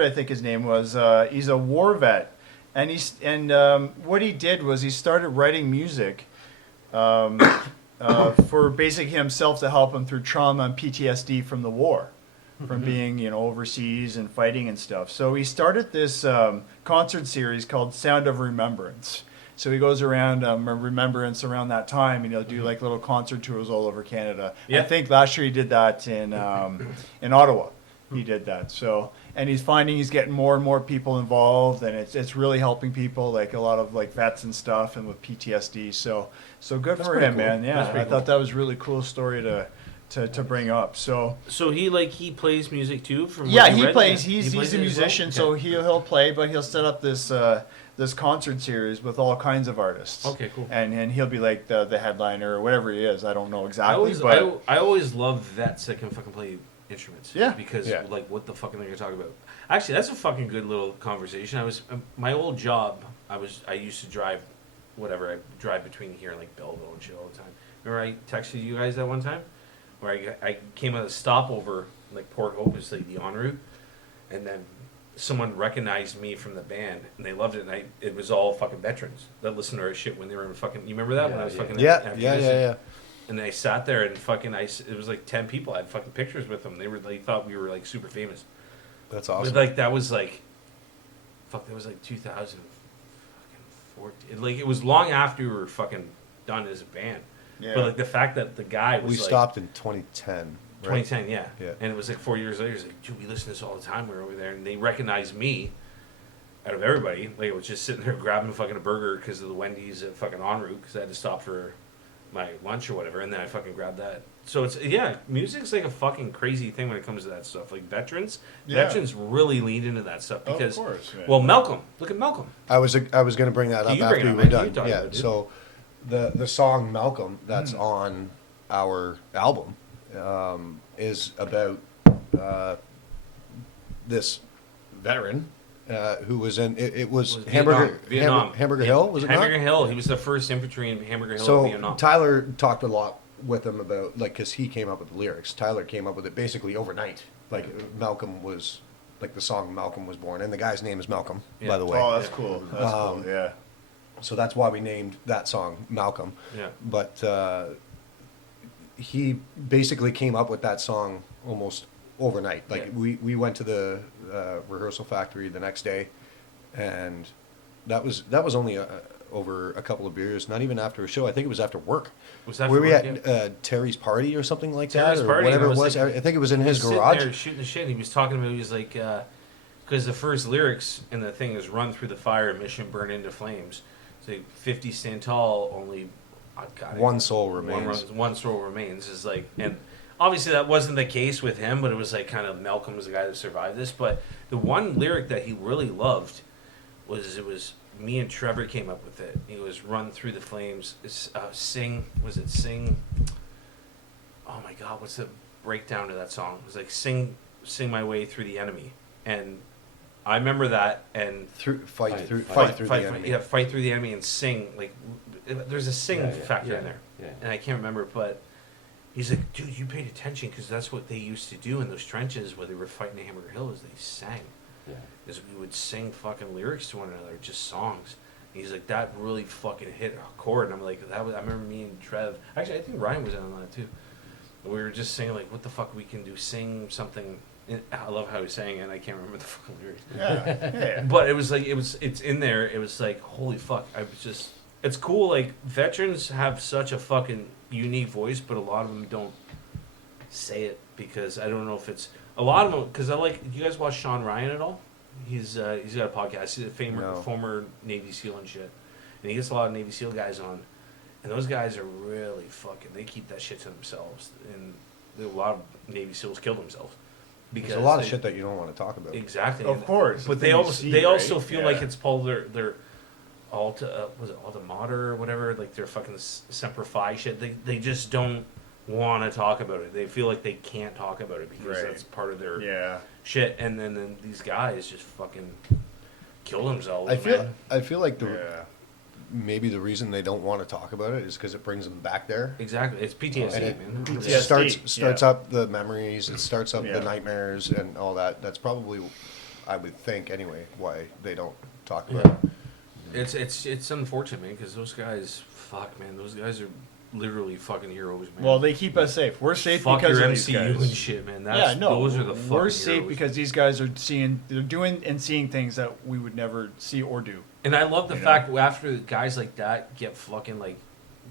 I think his name was. He's a war vet, and what he did was he started writing music for basically himself to help him through trauma and PTSD from the war, from being overseas and fighting and stuff. So he started this concert series called Sound of Remembrance. So he goes around Remembrance around that time, and he'll do like little concert tours all over Canada. Yeah. I think last year he did that in Ottawa. He did that. So, and he's finding he's getting more and more people involved, and it's really helping people, like a lot of like vets and stuff, and with PTSD. So good That's for pretty him, cool. man. That's Yeah, pretty I cool. thought that was a really cool story to bring up. So So he plays music too. From what yeah, you he read? plays. Yeah. He's He plays a it as well? musician, so Okay. he'll play, but he'll set up this concert series with all kinds of artists. Okay, cool. And he'll be like the headliner or whatever he is. I don't know I exactly, always, but I always love vets that can fucking play instruments. Yeah. Because Yeah. like, what the fuck are they gonna talk about? Actually, that's a fucking good little conversation. I was my old job. I used to drive, whatever. I drive between here and like Belleville and shit all the time. Remember I texted you guys that one time, where I came at a stopover like Port Hope, is like the en route, and then someone recognized me from the band and they loved it, and it was all fucking veterans that listened to our shit when they were in fucking. You remember that when I was fucking Yeah. And I sat there and fucking it was like 10 people. I had fucking pictures with them. They thought we were like super famous. That's But awesome. like that was like, that was like 2014. Like it was long after we were fucking done as a band. yeah. But like the fact that the guy was We like, stopped in 2010. Right? 2010, yeah. Yeah. And it was like 4 years later. It's like, dude, we listen to this all the time. We were over there, and they recognized me out of everybody. Like I was just sitting there grabbing fucking a burger because of the Wendy's at fucking en route because I had to stop for my lunch or whatever, and then I fucking grabbed that. So it's music's like a fucking crazy thing when it comes to that stuff. Like veterans really lean into that stuff because, of course, man. well, Malcolm, look at Malcolm. I was going to bring that up You after bring it we up, were man. done. You talk Yeah. about it, dude. So the song Malcolm that's on our album is about this veteran who was in it was Vietnam. Hamburger Hill, was it Hamburger not? Hill. He was the first infantry in Hamburger Hill, So Vietnam. Tyler talked a lot with him about because he came up with the lyrics. Tyler came up with it basically overnight. Like Malcolm was like the song Malcolm was born, and the guy's name is Malcolm, Yeah. by the way. Oh, that's cool. That's cool. Yeah. So that's why we named that song Malcolm. Yeah. But he basically came up with that song almost overnight. Like Yeah. we went to the rehearsal factory the next day, and that was only over a couple of beers. Not even after a show. I think it was after work. Was that Were for we work, at Terry's party or something like Terry's that, or party, whatever and it I was? was like- I think it was in his Sitting garage. there shooting the shit. And he was talking about. He was like, because the first lyrics in the thing is "Run through the fire, mission burn into flames." So 50 stand tall, only One soul remains. One soul remains is like, and obviously that wasn't the case with him, but it was like kind of Malcolm was the guy that survived this. But the one lyric that he really loved was me and Trevor came up with it. It was "Run Through the Flames." It's sing. Was it sing? Oh my God, what's the breakdown to that song? It was like sing my way through the enemy, and I remember that and Fight through the enemy. Yeah, fight through the enemy and sing. Like there's a sing factor in there, Yeah. and I can't remember, but he's like, dude, you paid attention because that's what they used to do in those trenches where they were fighting at Hamburger Hill. Is they sang. Yeah. Is we would sing fucking lyrics to one another, just songs. And he's like, that really fucking hit a chord. And I'm like, I remember me and Trev. Actually, I think Ryan was in on that too. And we were just saying like, what the fuck we can do? Sing something. I love how he sang it. And I can't remember the fucking lyrics. Yeah. But it was like it's in there. It was like, holy fuck. I was just. It's cool. Like veterans have such a fucking unique voice, but a lot of them don't say it because I don't know if it's. A lot of them, because I like. You guys watch Sean Ryan at all? He's got a podcast. He's a former Navy SEAL and shit, and he gets a lot of Navy SEAL guys on, and those guys are really fucking. They keep that shit to themselves, and a lot of Navy SEAls kill themselves because There's a lot of shit that you don't want to talk about. Exactly, Of course. but they also feel like it's part of their Alta was it Alta Mater or whatever, like their fucking Semper Fi shit. They just don't want to talk about it. They feel like they can't talk about it because that's part of their shit. And then these guys just fucking kill themselves. I feel like maybe the reason they don't want to talk about it is because it brings them back there. Exactly, it's PTSD, And man. It starts up the memories. It starts up the nightmares and all that. That's probably, I would think anyway, why they don't talk about it. It's unfortunate, man, because those guys, fuck, man, those guys are literally fucking heroes, man. Well, they keep us safe. We're safe fuck because your of these MCU guys. and shit, man. Those are the fucking We're safe heroes. because these guys are they're doing and seeing things that we would never see or do. And I love the fact after guys like that get fucking like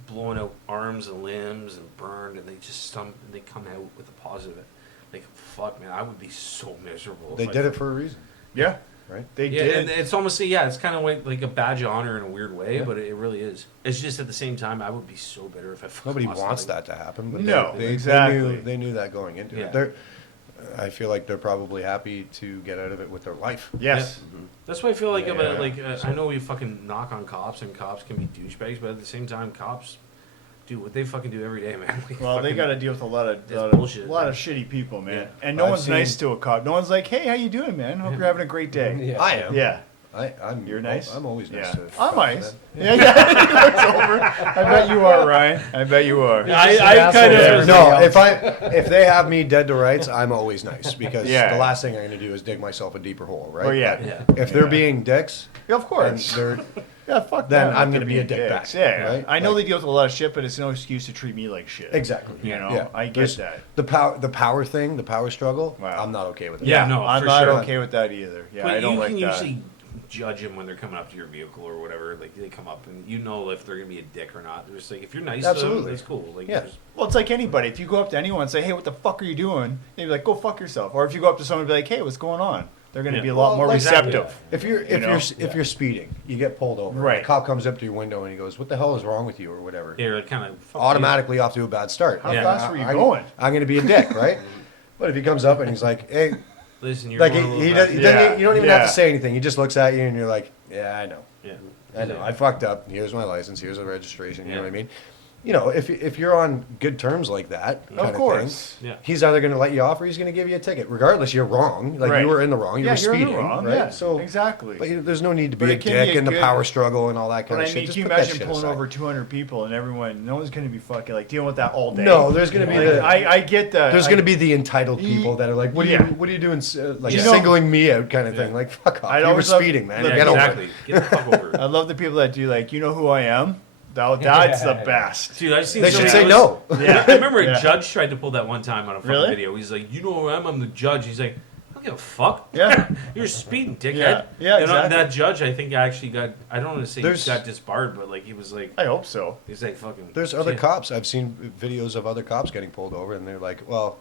blowing out arms and limbs and burned, and they come out with a positive. Like fuck, man, I would be so miserable. They did it for a reason. Yeah. Right? They did. And it's almost it's kind of like a badge of honor in a weird way, but it really is. It's just at the same time, I would be so bitter if I fucking Nobody lost wants that. that to happen, but No, they exactly. they knew that going into Yeah. it. I feel like they're probably happy to get out of it with their life. Yes. That's what I feel like about Yeah. I know we fucking knock on cops and cops can be douchebags, but at the same time, cops do what they fucking do every day, man. Like, Well, they fucking- got to deal with a lot It's of bullshit, lot man. of shitty people, man. Yeah. And no I've one's seen- nice to a cop. No one's like, "Hey, how you doing, man? Hope you're having a great day." Yeah. I am. Yeah. I'm. You're nice. I'm always nice. Yeah. To I'm cops, nice. man. Yeah. It's over. I bet you are, Ryan. I bet you are. I kind of No, if they have me dead to rights, I'm always nice because Yeah. the last thing I'm going to do is dig myself a deeper hole, right? Oh yeah. Yeah. If they're being dicks, Yeah, of and course. they're Yeah, fuck then them. I'm They're gonna be a being dick dicks. back, Yeah, right? I know Like- they deal with a lot of shit, but it's no excuse to treat me like shit. exactly. You know, Yeah. I get There's that. The power thing, the power struggle. Wow. I'm not okay with it. Yeah, no, I'm for not sure. okay with that either. Yeah, But I don't you like can that. usually judge them when they're coming up to your vehicle or whatever. Like they come up and you know if they're gonna be a dick or not. They're just like if you're nice to them, Absolutely. it's cool. Like Yeah. just- Well, it's like anybody. If you go up to anyone and say, "Hey, what the fuck are you doing?" They'd be like, "Go fuck yourself." Or if you go up to someone and be like, "Hey, what's going on?" They're going to Yeah. be a lot Well, more like- receptive. If you're know? if you're speeding, you get pulled over. Right. The cop comes up to your window and he goes, "What the hell is wrong with you?" or whatever. Yeah, kind of Automatically off to a bad start. How Yeah. fast were you going? I'm going to be a dick, right? But if he comes up and he's like, "Hey," Listen, you're like going a little he fast. doesn't, you don't even have Yeah. to say anything. He just looks at you and you're like, "Yeah, I know. Yeah. I know. I fucked up. Here's my license. Here's the registration." You know Yeah. what I mean? You know, if you're on good terms like that, kind Of course. Yeah. he's either going to let you off or he's going to give you a ticket. Regardless, you're wrong. Like Right. you were in the wrong. You Yeah, were you're in the speeding, wrong, right? yeah, So exactly. But there's no need to But be a it can be dick a in the good- power struggle and all that kind But of I shit. mean, Just can you put that imagine shit pulling aside. over 200 people and everyone, no one's going to be fucking like dealing with that all day. No, there's going to be Like, the I get that. there's going to be the entitled people that are like, what Yeah. are you doing? Like You know- singling me out, kind of thing. Like, fuck off. I'd You were always love- speeding, man. Yeah, Get over it. Exactly. Get the fuck over it. I love the people that do like, you know who I am? That's the best. Dude, I've seen They some should videos- say no. Yeah. I remember Yeah. a judge tried to pull that one time on a fucking Really? video. He's like, "You know who I am? I'm the judge." He's like, "I don't give a fuck. Yeah. You're speeding, dickhead." Yeah. Yeah, And exactly. that judge, I think, actually got. I don't want to say There's- he got disbarred, but like he was like, I hope so. he's like fucking. There's other yeah. cops. I've seen videos of other cops getting pulled over, and they're like, well,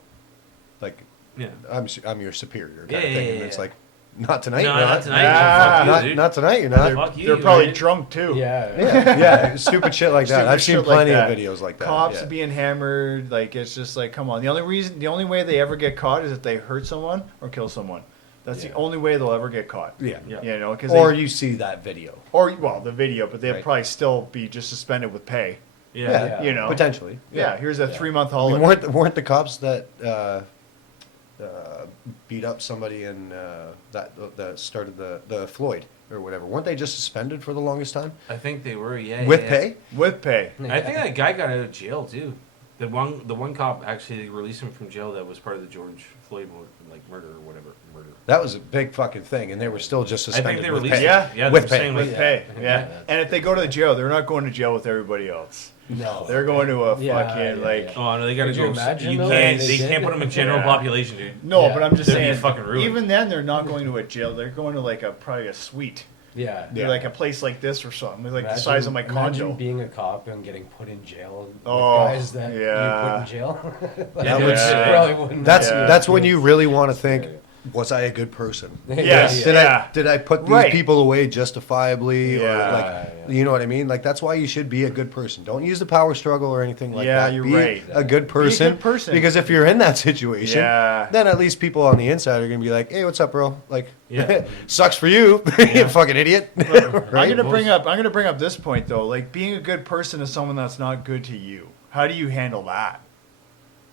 like, Yeah. I'm your superior kind Yeah, of thing. yeah, And yeah, it's yeah. like, Not tonight. No, you're not tonight. Ah. Fuck you, Not, dude. not tonight. You're not. Fuck you. They're probably dude. drunk too. Yeah. Yeah, stupid shit like that. Stupid I've seen shit like plenty that. of videos like that. Cops yeah. being hammered, like it's just like, come on. The only way they ever get caught is if they hurt someone or kill someone. That's the only way they'll ever get caught. Yeah. Yeah. You know, because Or you see that video. the video, but they'd Right. probably still be just suspended with pay. Yeah. You know, Potentially. Yeah, here's a 3-month I mean, holiday. weren't the cops that beat up somebody in that started the Floyd or whatever? Weren't they just suspended for the longest time I think they were. Yeah. with yeah. pay? With pay. I think that guy got out of jail too. The one cop actually released him from jail that was part of the George Floyd murder or whatever murder. That was a big fucking thing, and they were still just I suspended think they with released pay. Yeah. him. Yeah, With they were pay. saying, With like, pay, yeah. Yeah. And if they go to the jail, they're not going to jail with everybody else. No. They're going to a Yeah, fucking yeah, like. yeah. Oh no, they gotta Could you go. imagine, You though, can't. if They they can't did? put them in general Yeah. population, dude. No, Yeah. but I'm just They'd be saying. fucking ruined. Even then, they're not going to a jail. They're going to like probably a suite. Yeah. They're like a place like this or something, like the Imagine- size of my Imagine condo. being a cop and getting put in jail with Oh, guys that you yeah. put in jail. Like, That it would- probably wouldn't. That's Yeah. that's when you really want to think, was I a good person? Yes. Did Yeah. did I put these Right. people away justifiably, or Yeah. like, Yeah. you know what I mean? Like that's why you should be a good person. Don't use the power struggle or anything like Yeah, that. you're Be right. a good person. good person. Because if you're in that situation, Yeah. then at least people on the inside are gonna be like, "Hey, what's up, bro? Like, Yeah. sucks for you, you fucking idiot." I'm right? gonna bring up this point though. Like being a good person to someone that's not good to you. How do you handle that?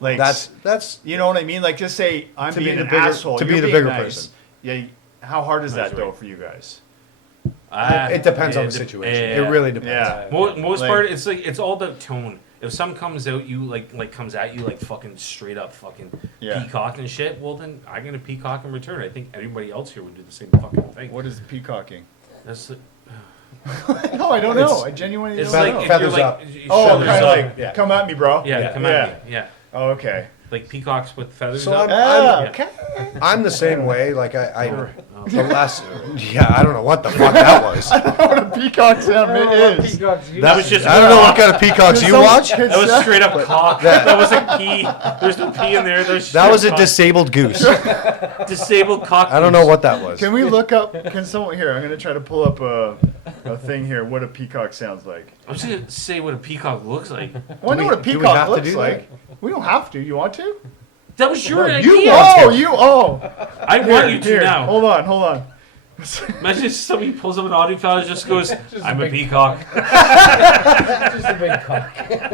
Like That's you know what I mean. Like just say I'm To be being the an bigger- asshole. to be you're the being bigger nice. person. Yeah. How hard is That's that though right. for you guys? it depends on the de- situation. yeah. It really depends. Yeah. Most Like- part, it's all about tone. If some comes out you like comes at you like fucking straight up fucking Yeah. peacock and shit, well then I'm gonna peacock in return. I think everybody else here would do the same fucking thing. What is peacocking? That's like, No, I don't know. It's- I genuinely it's don't like know. if Feathers you're up. like you Oh, feathers kind of up. like Yeah. come at me, bro. Yeah, come at me. Yeah, Oh, okay. like peacocks with feathers So up. Ah, Yeah. okay. I'm the same way. Like I the last, yeah, I don't know what the fuck that was. What a peacock sound is. That was just. I don't know what kind of peacocks you watch. That was straight up cock. That was a pea. There's no pea in there. There's That was a cock. disabled goose. disabled cock. I don't know what that was. Can we look up? Can someone here? I'm gonna try to pull up a thing here. What a peacock sounds like. I'm just gonna say what a peacock looks like. Well, I know we- what a do we peacock have to looks do like. We don't have to. You want to? That was your idea. you want I want you to Here, now. hold on. Imagine if somebody pulls up an audio file and just goes, "I'm a peacock." Just a big cock.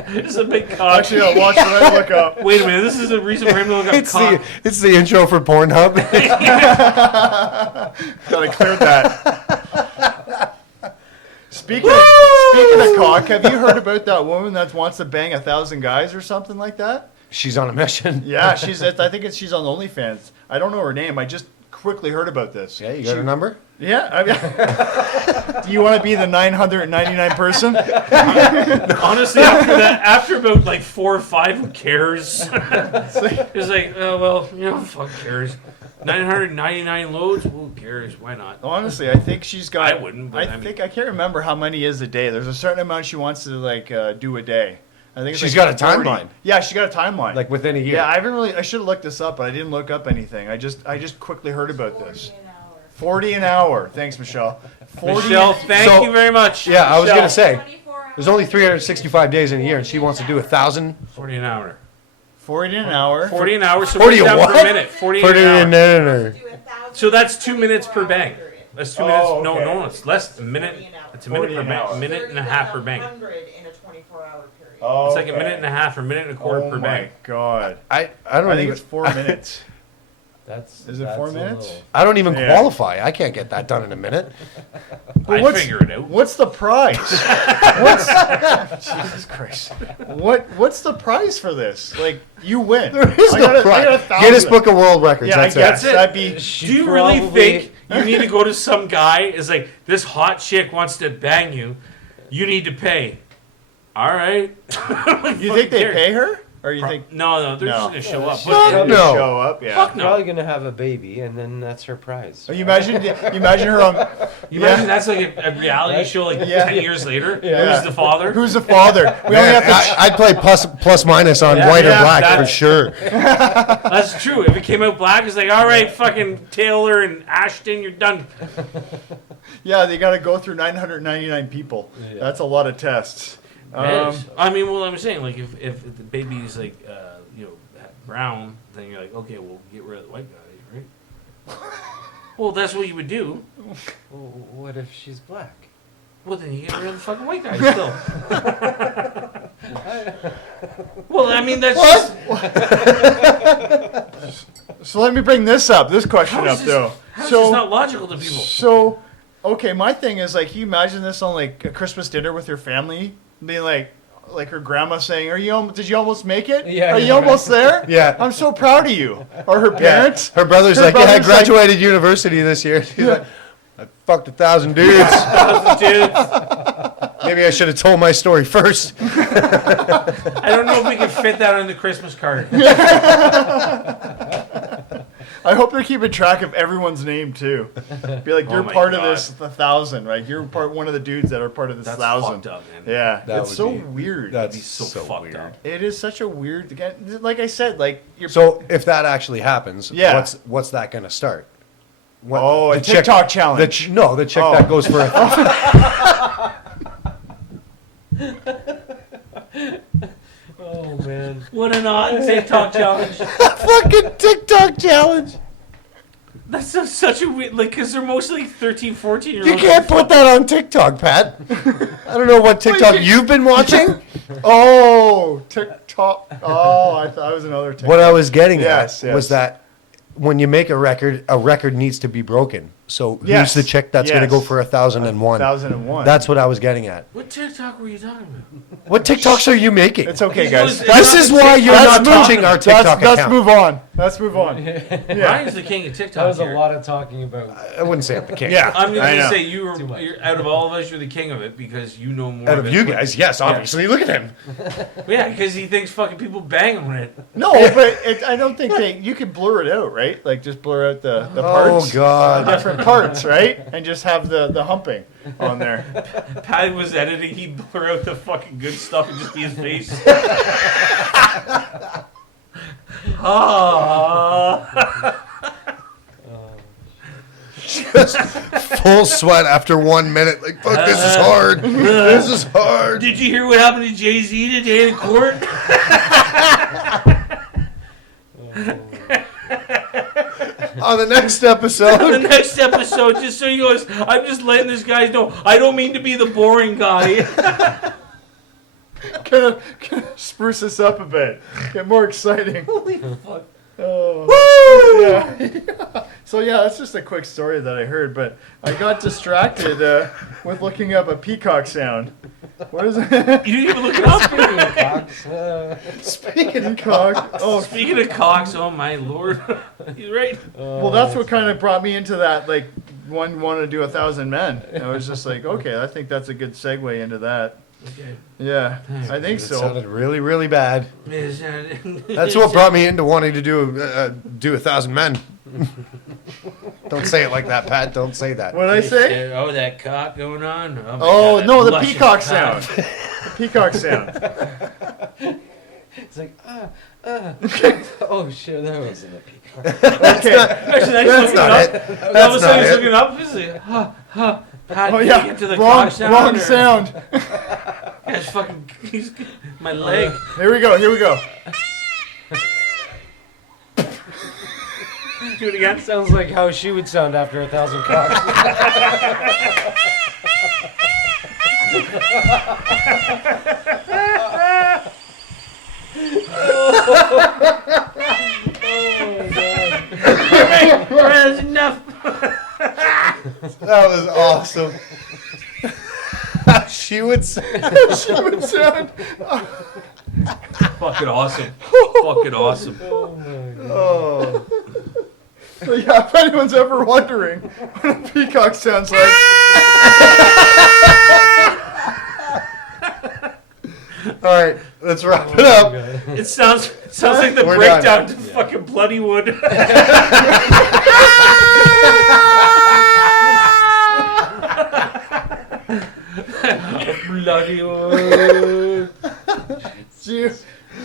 It's a big cock. Actually, I'll watch what I look up. Wait a minute. This is a reason for him to look up It's cock. it's the intro for Pornhub. Thought I cleared that. Speaking of cock, have you heard about that woman that wants to bang 1,000 guys or something like that? She's on a mission. Yeah, I think she's on OnlyFans. I don't know her name. I just quickly heard about this. Yeah, you got her number? Yeah. I mean, do you want to be the 999 person? Honestly, after about like 4 or 5, who cares? It's like, oh well, fuck cares. 999 loads, who cares? Why not? Honestly, I think she's got. I wouldn't, but I mean- I can't remember how many is a day. There's a certain amount she wants to do a day. I think it's She's like got a 40. timeline. Yeah, she got a timeline. Like within a year. yeah, I should have looked this up, but I didn't look up anything. I just quickly heard about this. 40 an hour. Thanks, Michelle. 40 Michelle, thank So- you very much. Yeah, I was Michelle. gonna say 24 hours. there's only 365 days in a year, and she wants to do 1,000. 40 an hour. 40 an hour. 40 an hour. So 40 break down what? per minute. 40 Put it an hour. in there. Do 1,000 So that's 2 minutes per bang. That's 2 minutes. Oh, No, okay. no, it's less. A minute. It's a minute 40 per an bang. hour. A minute and a half per bang. 100 in a 24-hour period. Oh, It's like a minute and a half or a minute and a quarter Oh per my bang. god. I don't I think even it's 4 minutes. Is it 4 minutes? I don't even Yeah. qualify. I can't get that done in a minute. I'd what's- figure it out. What's the prize? Jesus Christ. What's the prize for this? Like you win. There is I no got a prize. 1,000. Guinness Book of World Records. Yeah, I that's guess it. that'd be. Do you really think you need to go to some guy? Is like this hot chick wants to bang you. You need to pay. All right. You think they pay her, Or you think No, they're just No. gonna show up. she's But gonna no. show up? Yeah. Fuck no. Probably gonna have a baby, and then that's her prize. Oh, you imagine her on. You imagine that's like a reality show like Yeah. 10 years later? Yeah. Who's the father? Who's the father? We only Man, have to. I'd play plus minus on white or yeah, black for that's- sure. That's true. If it came out black, it's like, all right, fucking Taylor and Ashton, you're done. Yeah, they got to go through 999 people. Yeah. That's a lot of tests. I mean, well, I'm saying, like, if the baby's like, brown, then you're like, okay, we'll get rid of the white guy, right? Well, that's what you would do. Well, what if she's black? Well, then you get rid of the fucking white guy still. Well, I mean, that's just, So let me bring this question How's up, this- though. how's So, this not logical to people? So, okay, my thing is like, you imagine this on like a Christmas dinner with your family, being like her grandma saying, did you almost make it? Yeah, Are you yeah. almost there? Yeah. I'm so proud of you. Or her parents. Her brother's Her like, yeah, I brother's like- graduated university this year. She's like, I fucked 1,000 dudes. Dude, Maybe I should have told my story first. I don't know if we can fit that on the Christmas card. I hope they're keeping track of everyone's name too. Be like, you're my part of God. this 1,000, right? You're one of the dudes that are part of this That's 1,000. fucked up, man. Yeah, That it's would so be- weird. That's Be so fucked weird. up. It is such a weird. Again, like I said, like you're. So if that actually happens, Yeah. what's that going to start? What, Oh, a the chick- TikTok challenge. The chick Oh. that goes for Oh man. What an odd TikTok challenge. fucking TikTok challenge. That's such a weird, like, because they're mostly 13, 14 year You olds. can't put that on TikTok, Pat. I don't know what TikTok you've been watching. Oh, TikTok. Oh, I thought it was another TikTok. What I was getting Yes, at was yes. that when you make a record needs to be broken. So Yes, who's the chick that's going to yes. go for 1,001? 1,001. That's what I was getting at. What TikTok were you talking about? What TikToks are you making? It's okay, It guys. was- This is why you're Let's not move- touching our TikTok Let's account. move on. Let's move on. Ryan's the king of TikTok. That was a here. lot of talking about. I wouldn't say I'm the king. Yeah, I'm just I gonna know. say Too much. you're out of all of us, you're the king of it because you know more. Out of it. you guys, yes, obviously. Look at him. Yeah, because he thinks fucking people bang on it. No, but I don't think you could blur it out, right? Like just blur out the parts. Oh God. Different parts, right? And just have the humping on there. Pat was editing, he'd blur out the fucking good stuff and just be his face. Just full sweat after 1 minute. Like, fuck, this is hard. This is hard. Did you hear what happened to Jay-Z today in court? On the next The episode. next episode, just so you guys, I'm just letting this guy know, I don't mean to be the boring guy. Kind of spruce this up a bit. Get more exciting. Holy fuck. Oh. Yeah. So yeah, that's just a quick story that I heard, but I got distracted with looking up a peacock sound. What is it? You didn't even look it up? Speaking of cock. Oh, Speaking of cocks, oh my lord. He's right. well, that's what kind of brought me into that. Like, one wanted to do 1,000 men. And I was just like, okay, I think that's a good segue into that. Okay. Yeah, I think It so. sounded really, really bad. That's That's what brought me into wanting to do 1,000 men. Don't say it like that, Pat. Don't say that. What did I say? Oh, that cock going on. my Oh, God, no, the luscious peacock cock. sound. The peacock sound. It's like oh shit, that wasn't a peacock. Okay. Actually, That's not it. All of a That's sudden, not he's it. looking up. He's like, huh. Pat, Oh did you yeah, get to the wrong, cock sound. wrong or- sound. That's fucking. My leg. Here we go. Here we go. Do it again. Sounds like how she would sound after 1,000 cocks. That's enough. That was awesome. She would say. Sound. Fucking awesome. Fucking awesome. Oh. So yeah, if anyone's ever wondering what a peacock sounds like, All right, let's wrap it up. It sounds like the We're breakdown done. to fucking Bloodywood. Bloodywood.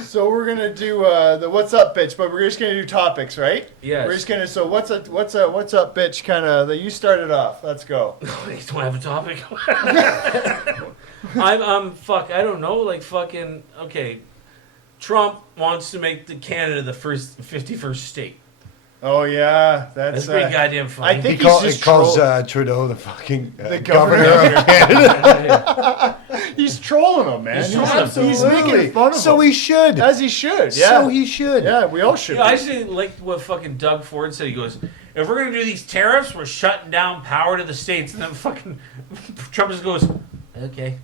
So we're gonna do the what's up, bitch, but we're just gonna do topics, right? Yes. We're just gonna. So what's up, bitch? Kind of that you started off. Let's go. You don't have a topic. Fuck. I don't know. Like fucking. Okay. Trump wants to make Canada the first 51st state. Oh yeah, That's pretty goddamn funny. I think He he's calls just Trudeau the fucking the governor governor. of Canada. He's trolling him, man. He's trolling him. He's making fun of So him. he should. As he should. Yeah. So he should. Yeah, we all should. Yeah, I be. actually liked what fucking Doug Ford said. He goes, if we're going to do these tariffs, we're shutting down power to the states. And then fucking Trump just goes, okay.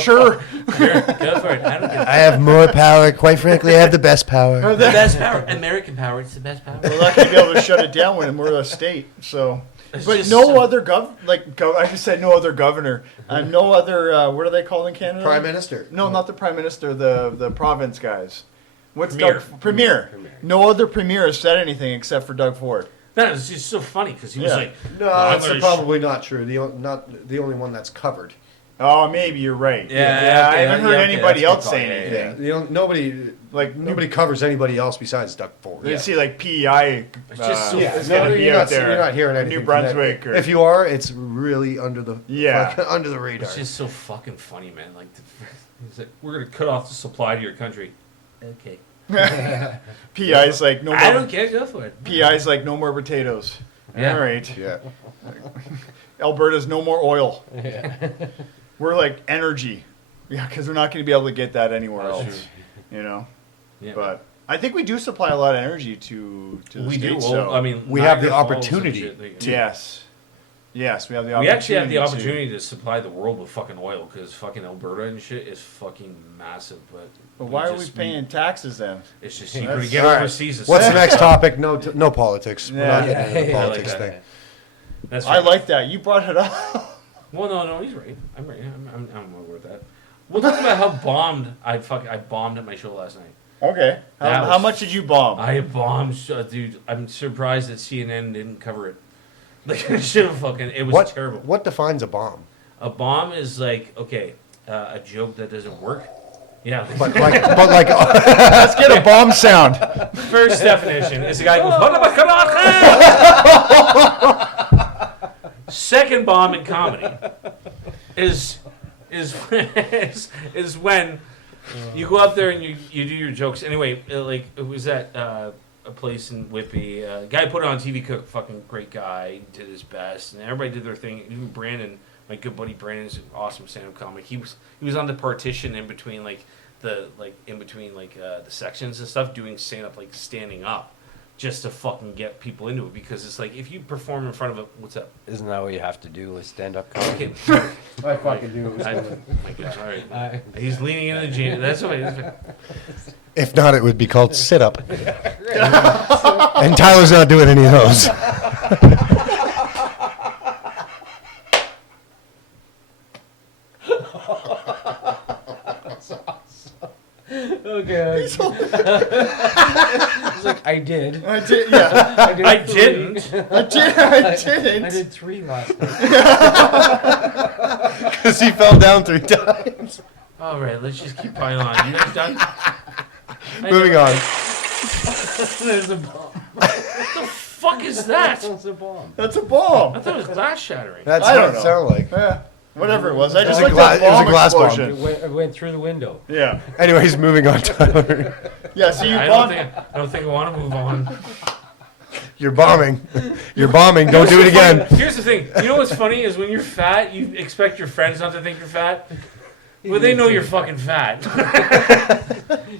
Sure. Go for it. I don't give I have more power. Quite frankly, I have the best power. the best power. American power. It's the best power. We're lucky to be able to shut it down when we're a state. So, It's but just no so- other I just said no other governor. No other. What are they called in Canada? Prime Minister. No, not the prime minister. The province guys. What's Premier. Premier? No other premier has said anything except for Doug Ford. That was just so funny because he was Yeah. like, No, I'm that's gonna probably not true. Not the only one that's covered. Oh, maybe you're right. Yeah, I okay, haven't heard okay, anybody that's else good say call. Yeah, anything. Nobody covers anybody else besides Doug Ford. You see, like PEI. It's just so- is No, gonna be you're out not, there. you're not hearing anything. New from Brunswick. that. Or, If you are, it's really under the under the radar. it's just so fucking funny, man. Like, he's like, we're going to cut off the supply to your country. Okay. PEI's like no more. I don't care. Go for it. PEI's like no more potatoes. Yeah. All right. Yeah. Alberta's no more oil. We're like energy. Yeah, because we're not going to be able to get that anywhere That's else. You know. Yeah. But I think we do supply a lot of energy to the we do. states. Well, so. I mean, We have the Niagara Falls and opportunity shit, like- Yes. Yes, we have the We opportunity. actually have the to- opportunity to supply the world with fucking oil because fucking Alberta and shit is fucking massive. But why are we paying taxes then? It's just cheaper to That's- get All right. overseas. and What's the stuff. next topic? No politics. We're not Yeah. getting into the Yeah, I like politics that. thing. That's I right. like that. You brought it up. Well, no, he's right. I'm right. I'm aware of that. We'll talk about how bombed I bombed at my show last night. Okay. That How was- much did you bomb? I bombed, dude. I'm surprised that CNN didn't cover it. Like, I should have fucking. It was terrible. What defines a bomb? A bomb is like, okay, a joke that doesn't work. Yeah. But like, Let's get a bomb sound. First definition is a guy goes. Second bomb in comedy is when you go out there and you do your jokes. Anyway, like it was at a place in Whitby. Guy put it on TV. Cook, fucking great guy, did his best, and everybody did their thing. Even Brandon, my good buddy Brandon's an awesome stand-up comic. He was on the partition in between the sections and stuff, doing stand-up like standing up, just to fucking get people into it because it's like if you perform in front of a what's up? Isn't that what you have to do with stand-up comedy? Okay. I fucking do. My God, all right. He's leaning into the gym. That's what it is. if not, it would be called sit up. And Tyler's not doing any of those. Okay. It's like I did. I did. Yeah. I didn't. I didn't. I did 3 last night. Because he fell down 3 times. All right, let's just keep piling on. You guys done? Moving on. There's a bomb. Fuck is that? That's a bomb. That's a bomb. I thought it was glass shattering. That's I what don't it know. sounded like. Yeah. Whatever it was. I just was a looked at it was a bomb glass bomb. explosion. It went through the window. Yeah. Anyways, moving on, Tyler. Yeah. So you I bombed. don't think I want to move on. You're bombing. You're bombing. Don't do it again. Here's the thing. You know what's funny is when you're fat, you expect your friends not to think you're fat. Well, they know you're fucking fat.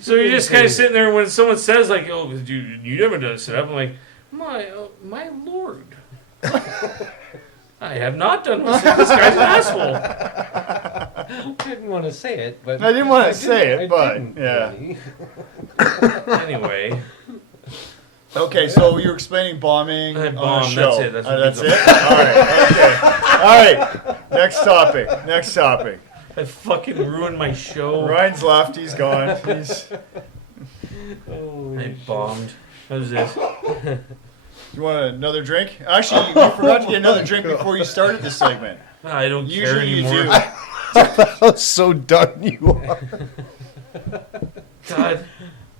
So you're just kind of sitting there when someone says like, "Oh, you never done a sit up," I'm like, "My lord, I have not done one. This guy's an asshole." I didn't want to say it, but I didn't want to say it, I but didn't, yeah. really. Anyway, Okay, so you're explaining bombing I on a bombed, show. that's it, that's what That's we it. All right. Okay. All right. Next topic. I fucking ruined my show. Ryan's left. He's gone. He's. I bombed. What is this? You want another drink? Actually, you forgot to get another drink before you started this segment. I don't care Usually you anymore. do. How so done you are. God.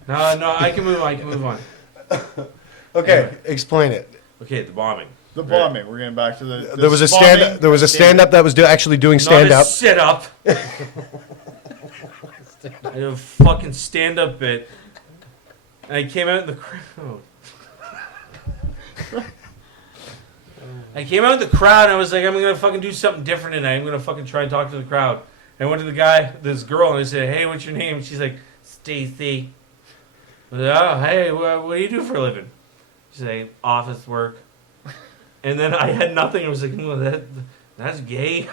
No, I can move on. Okay, explain it. Okay, the bombing. The bombing. We're getting back to the. There was a bombing. stand up that was actually doing stand Not a up. sit up. I did a fucking stand up bit. And I came out in the crowd. I came out in the crowd and I was like, I'm gonna fucking do something different tonight. I'm gonna fucking try and talk to the crowd. And I went to this girl, and I said, hey, what's your name? And she's like, Stacy. I was like, oh, hey, what do you do for a living? She's like, office work. And then I had nothing. I was like, well, that's gay.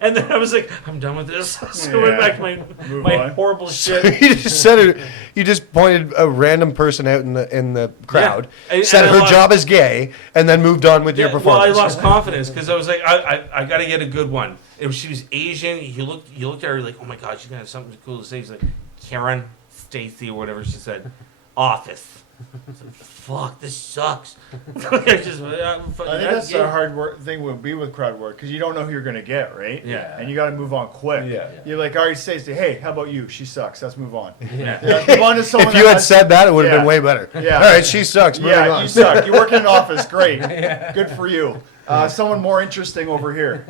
And then I was like, I'm done with this. So I went back to my horrible shit. You just said it. You just pointed a random person out in the crowd, Yeah. said And her I job is gay, and then moved on with your Well, I performance. lost confidence because I was like, I got to get a good one. She was Asian. You looked at her like, oh my god, she's gonna have something cool to say. She's like, Karen, Stacy, or whatever she said. Office. I was like, fuck, this sucks. I think that's the hard thing would be with crowd work because you don't know who you're gonna get, right? Yeah. And you got to move on quick. Yeah. You're like, all right, Stacey. Hey, how about you? She sucks. Let's move on. Yeah. Let's move on to someone. If you that had has- said that, it would have Yeah. been way better. Yeah. All right, she sucks. Moving Yeah, on. you suck. You work in an office. Great. Good for you. Someone more interesting over here.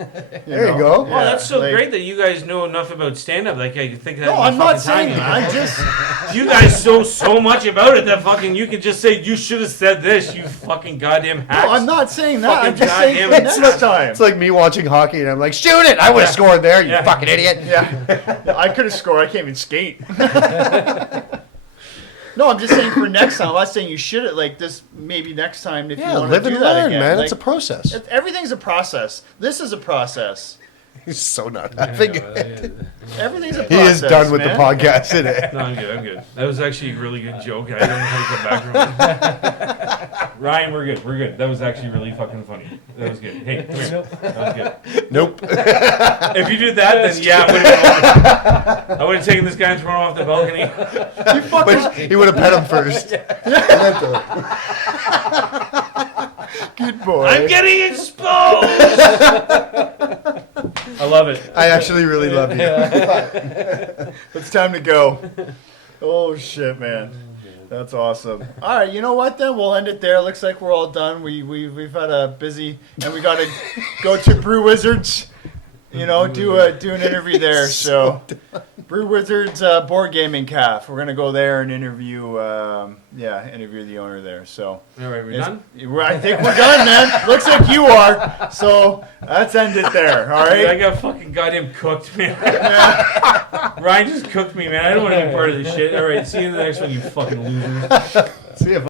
There you go. Well, that's so like- great that you guys know enough about stand-up. Like, I think that. No, in the I'm not fucking time saying that. I just. You guys know so much about it that fucking you can just say you should have said this. You fucking goddamn hacks. No, I'm not saying that. I'm Fucking just saying for goddamn next time. It's like me watching hockey, and I'm like, shoot it! I would have scored there, you Yeah. fucking idiot. Yeah, I could have scored. I can't even skate. No, I'm just saying for next time. I'm not saying you should it like this. Maybe next time if you Yeah, want live to do and that learn, again. man. Like, It's a process. everything's a process. This is a process. He's so not laughing. Everything's a He process. is done with man. the podcast today. No, I'm good. That was actually a really good joke. I don't know how to come back from it. Ryan, we're good. That was actually really fucking funny. That was good. Hey, come here. That was good. Nope. If you did that, then yeah, I would have taken this guy and thrown him off the balcony. But he would have pet him first. Good boy. I'm getting exposed. I love it. I actually really love you. It's time to go. Oh shit, man. That's awesome. All right, you know what? Then we'll end it there. Looks like we're all done. We've had a busy, and we got to go to Brew Wizards. You know, do an interview there. So, Brew Wizards Board Gaming Cafe. We're gonna go there and interview the owner there. So, All right, we're it's- done. I think we're done, man. Looks like you are. So let's end it there. All Dude, I right. got fucking goddamn cooked, man. Ryan just cooked me, man. I don't want to be part of this shit. All right, see you in the next one, you fucking losers. See ya.